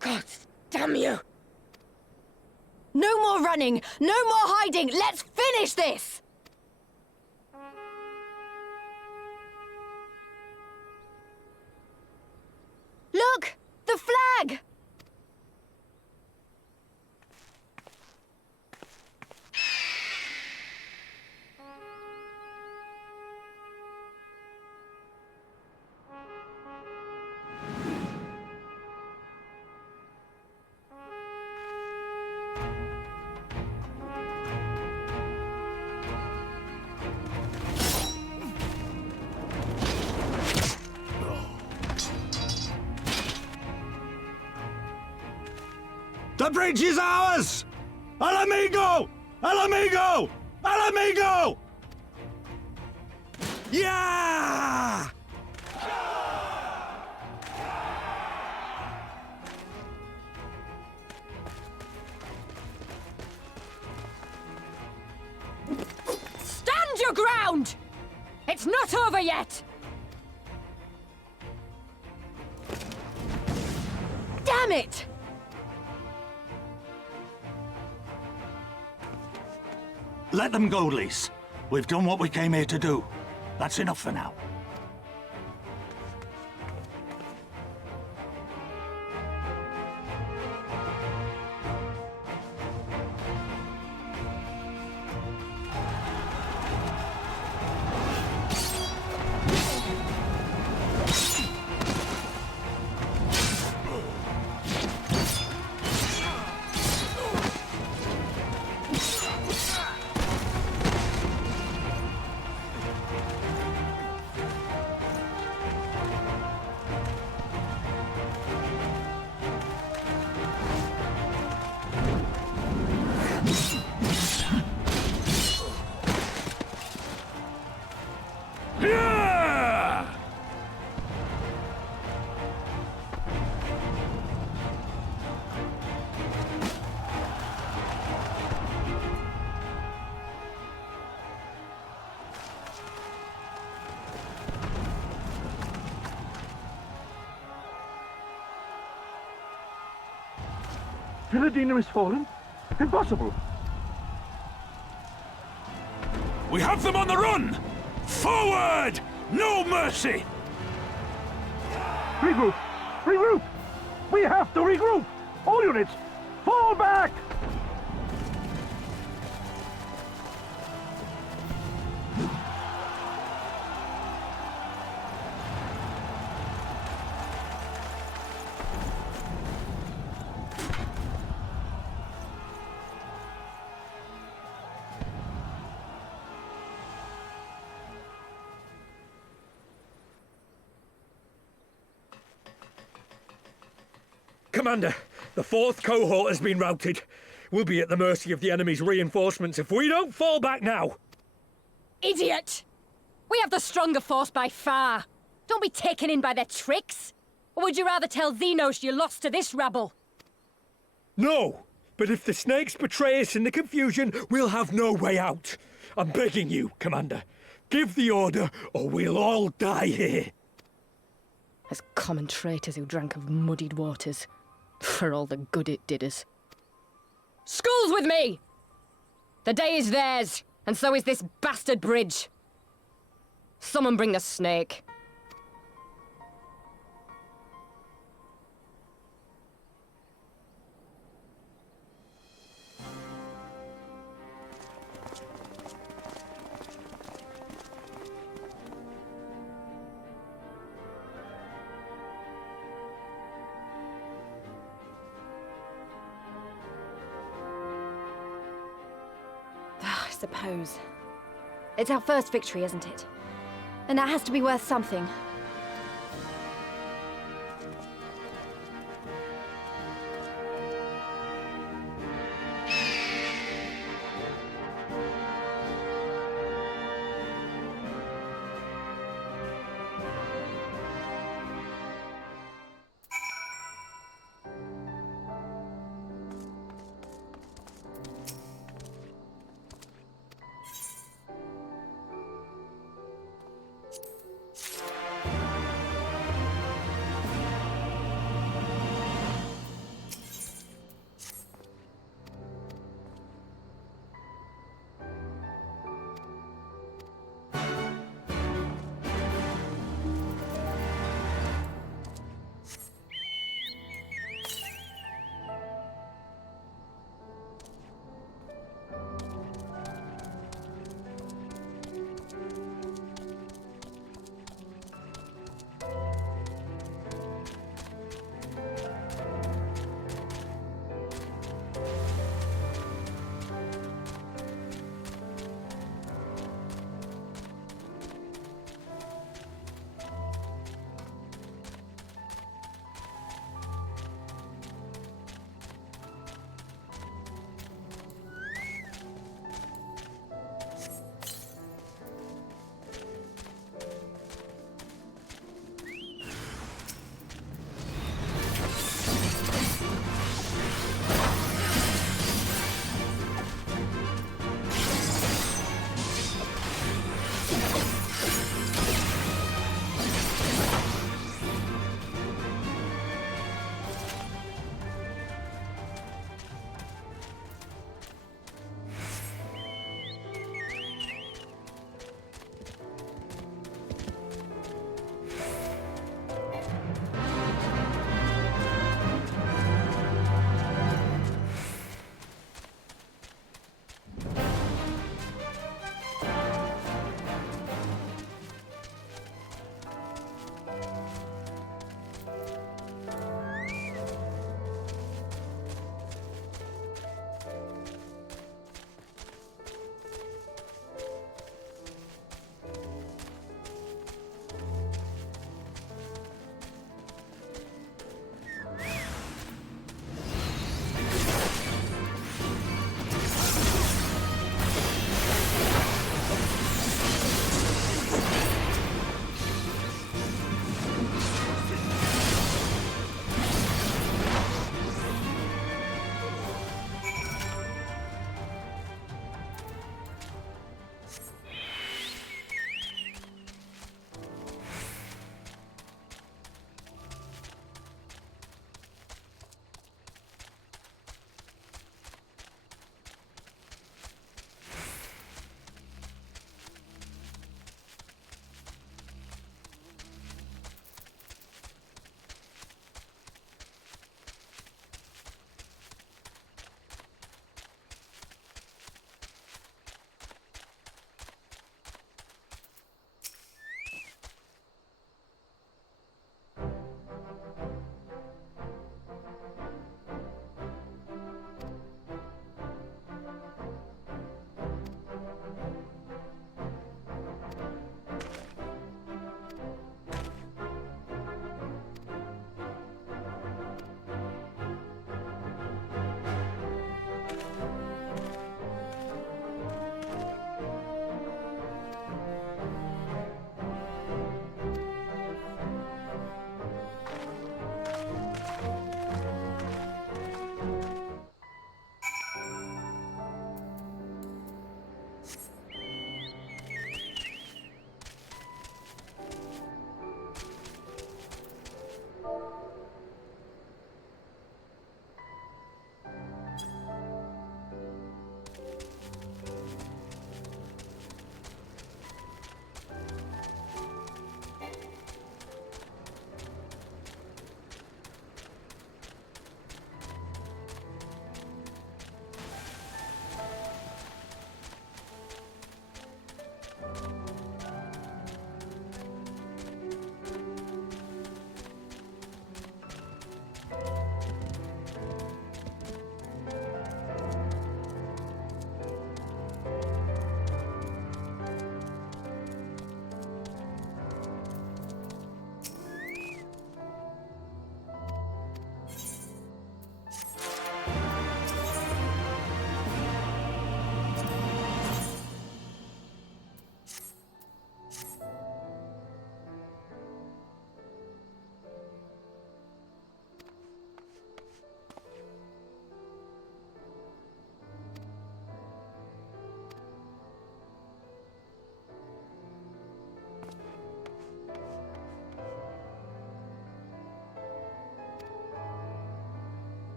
God damn you! No more running! No more hiding! Let's finish this! Look! The flag! The bridge is ours! Al amigo! Al amigo! Al amigo! Yeah! Stand your ground! It's not over yet! Damn it! Let them go, Lise. We've done what we came here to do. That's enough for now. Villadina is fallen? Impossible! We have them on the run! Forward! No mercy! Regroup! Regroup! We have to regroup! All units, fall back! Commander, the 4th cohort has been routed. We'll be at the mercy of the enemy's reinforcements if we don't fall back now. Idiot! We have the stronger force by far. Don't be taken in by their tricks. Or would you rather tell Xenos you lost to this rabble? No, but if the snakes betray us in the confusion, we'll have no way out. I'm begging you, Commander. Give the order, or we'll all die here. As common traitors who drank of muddied waters. For all the good it did us. Skulls with me! The day is theirs, and so is this bastard bridge. Someone bring the snake. suppose. It's our first victory, isn't it? And that has to be worth something.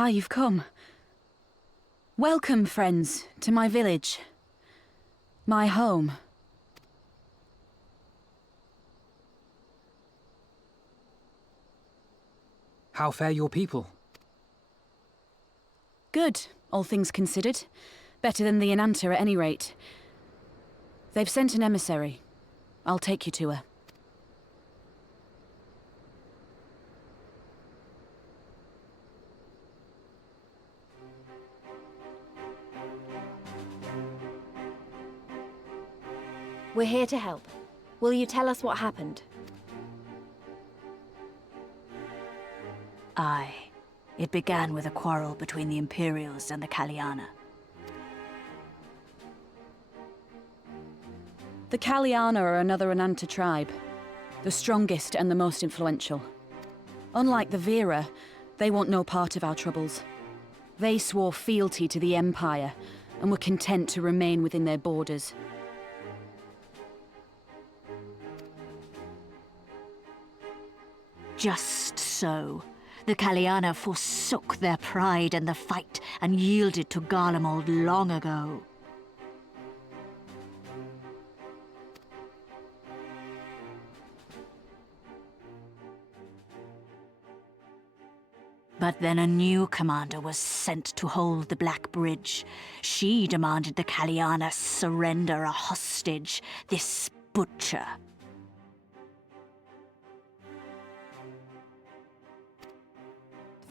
Ah, you've come. Welcome, friends, to my village. My home. How fare your people? Good, all things considered. Better than the Ananta at any rate. They've sent an emissary. I'll take you to her. We're here to help. Will you tell us what happened? Aye. It began with a quarrel between the Imperials and the Kaliana. The Kaliana are another Ananta tribe. The strongest and the most influential. Unlike the Vera, they want no part of our troubles. They swore fealty to the Empire, and were content to remain within their borders. Just so. The Kaliana forsook their pride in the fight and yielded to Garlemald long ago. But then a new commander was sent to hold the Black Bridge. She demanded the Kaliana surrender a hostage, this butcher.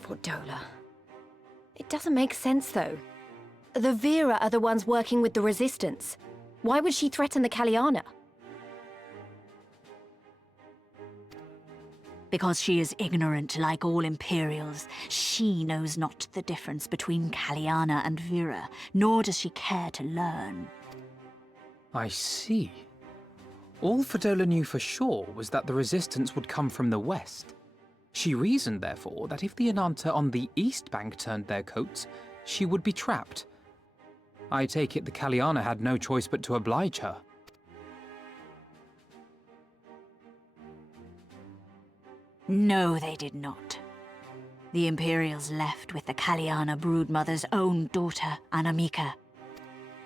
Fordola. It doesn't make sense, though. The Vera are the ones working with the Resistance. Why would she threaten the Kaliana? Because she is ignorant like all Imperials. She knows not the difference between Kaliana and Vera, nor does she care to learn. I see. All Fordola knew for sure was that the resistance would come from the west. She reasoned, therefore, that if the Ananta on the east bank turned their coats, she would be trapped. I take it the Kaliana had no choice but to oblige her. No, they did not. The Imperials left with the Kaliana broodmother's own daughter, Anamika.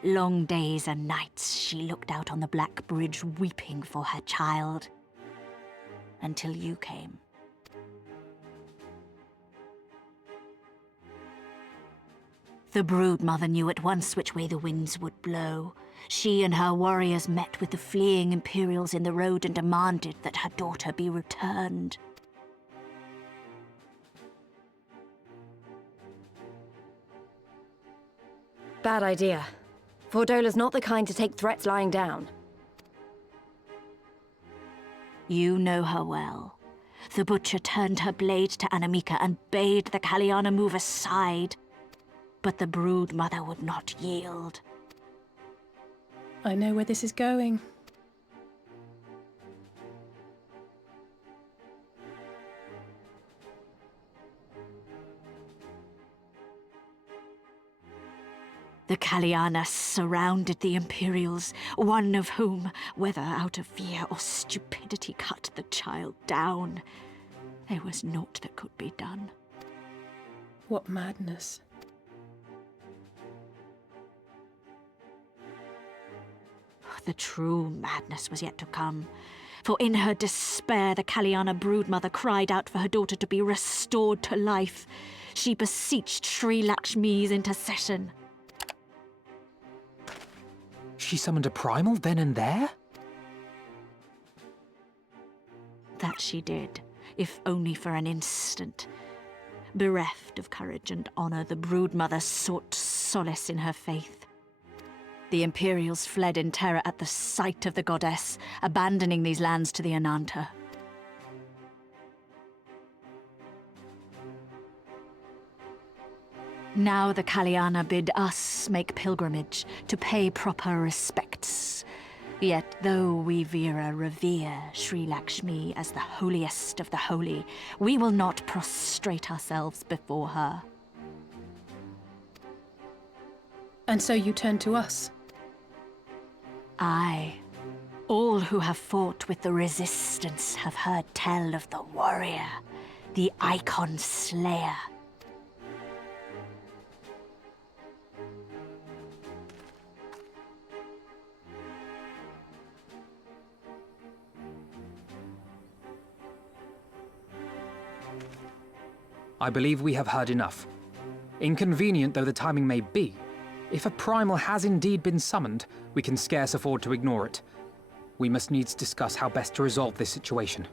Long days and nights she looked out on the Black Bridge weeping for her child. Until you came. The broodmother knew at once which way the winds would blow. She and her warriors met with the fleeing Imperials in the road and demanded that her daughter be returned. Bad idea. Fordola's not the kind to take threats lying down. You know her well. The butcher turned her blade to Anamika and bade the Kaliana move aside. But the broodmother would not yield. I know where this is going. The Kaliana surrounded the Imperials, one of whom, whether out of fear or stupidity, cut the child down. There was naught that could be done. What madness. The true madness was yet to come. For in her despair, the Kaliana broodmother cried out for her daughter to be restored to life. She beseeched Sri Lakshmi's intercession. She summoned a primal then and there? That she did, if only for an instant. Bereft of courage and honor, the broodmother sought solace in her faith. The Imperials fled in terror at the sight of the goddess, abandoning these lands to the Ananta. Now the Kaliana bid us make pilgrimage to pay proper respects. Yet though we Vera revere Sri Lakshmi as the holiest of the holy, we will not prostrate ourselves before her. And so you turn to us? Aye. All who have fought with the Resistance have heard tell of the warrior, the Icon Slayer. I believe we have heard enough. Inconvenient though the timing may be, if a primal has indeed been summoned, we can scarce afford to ignore it. We must needs discuss how best to resolve this situation.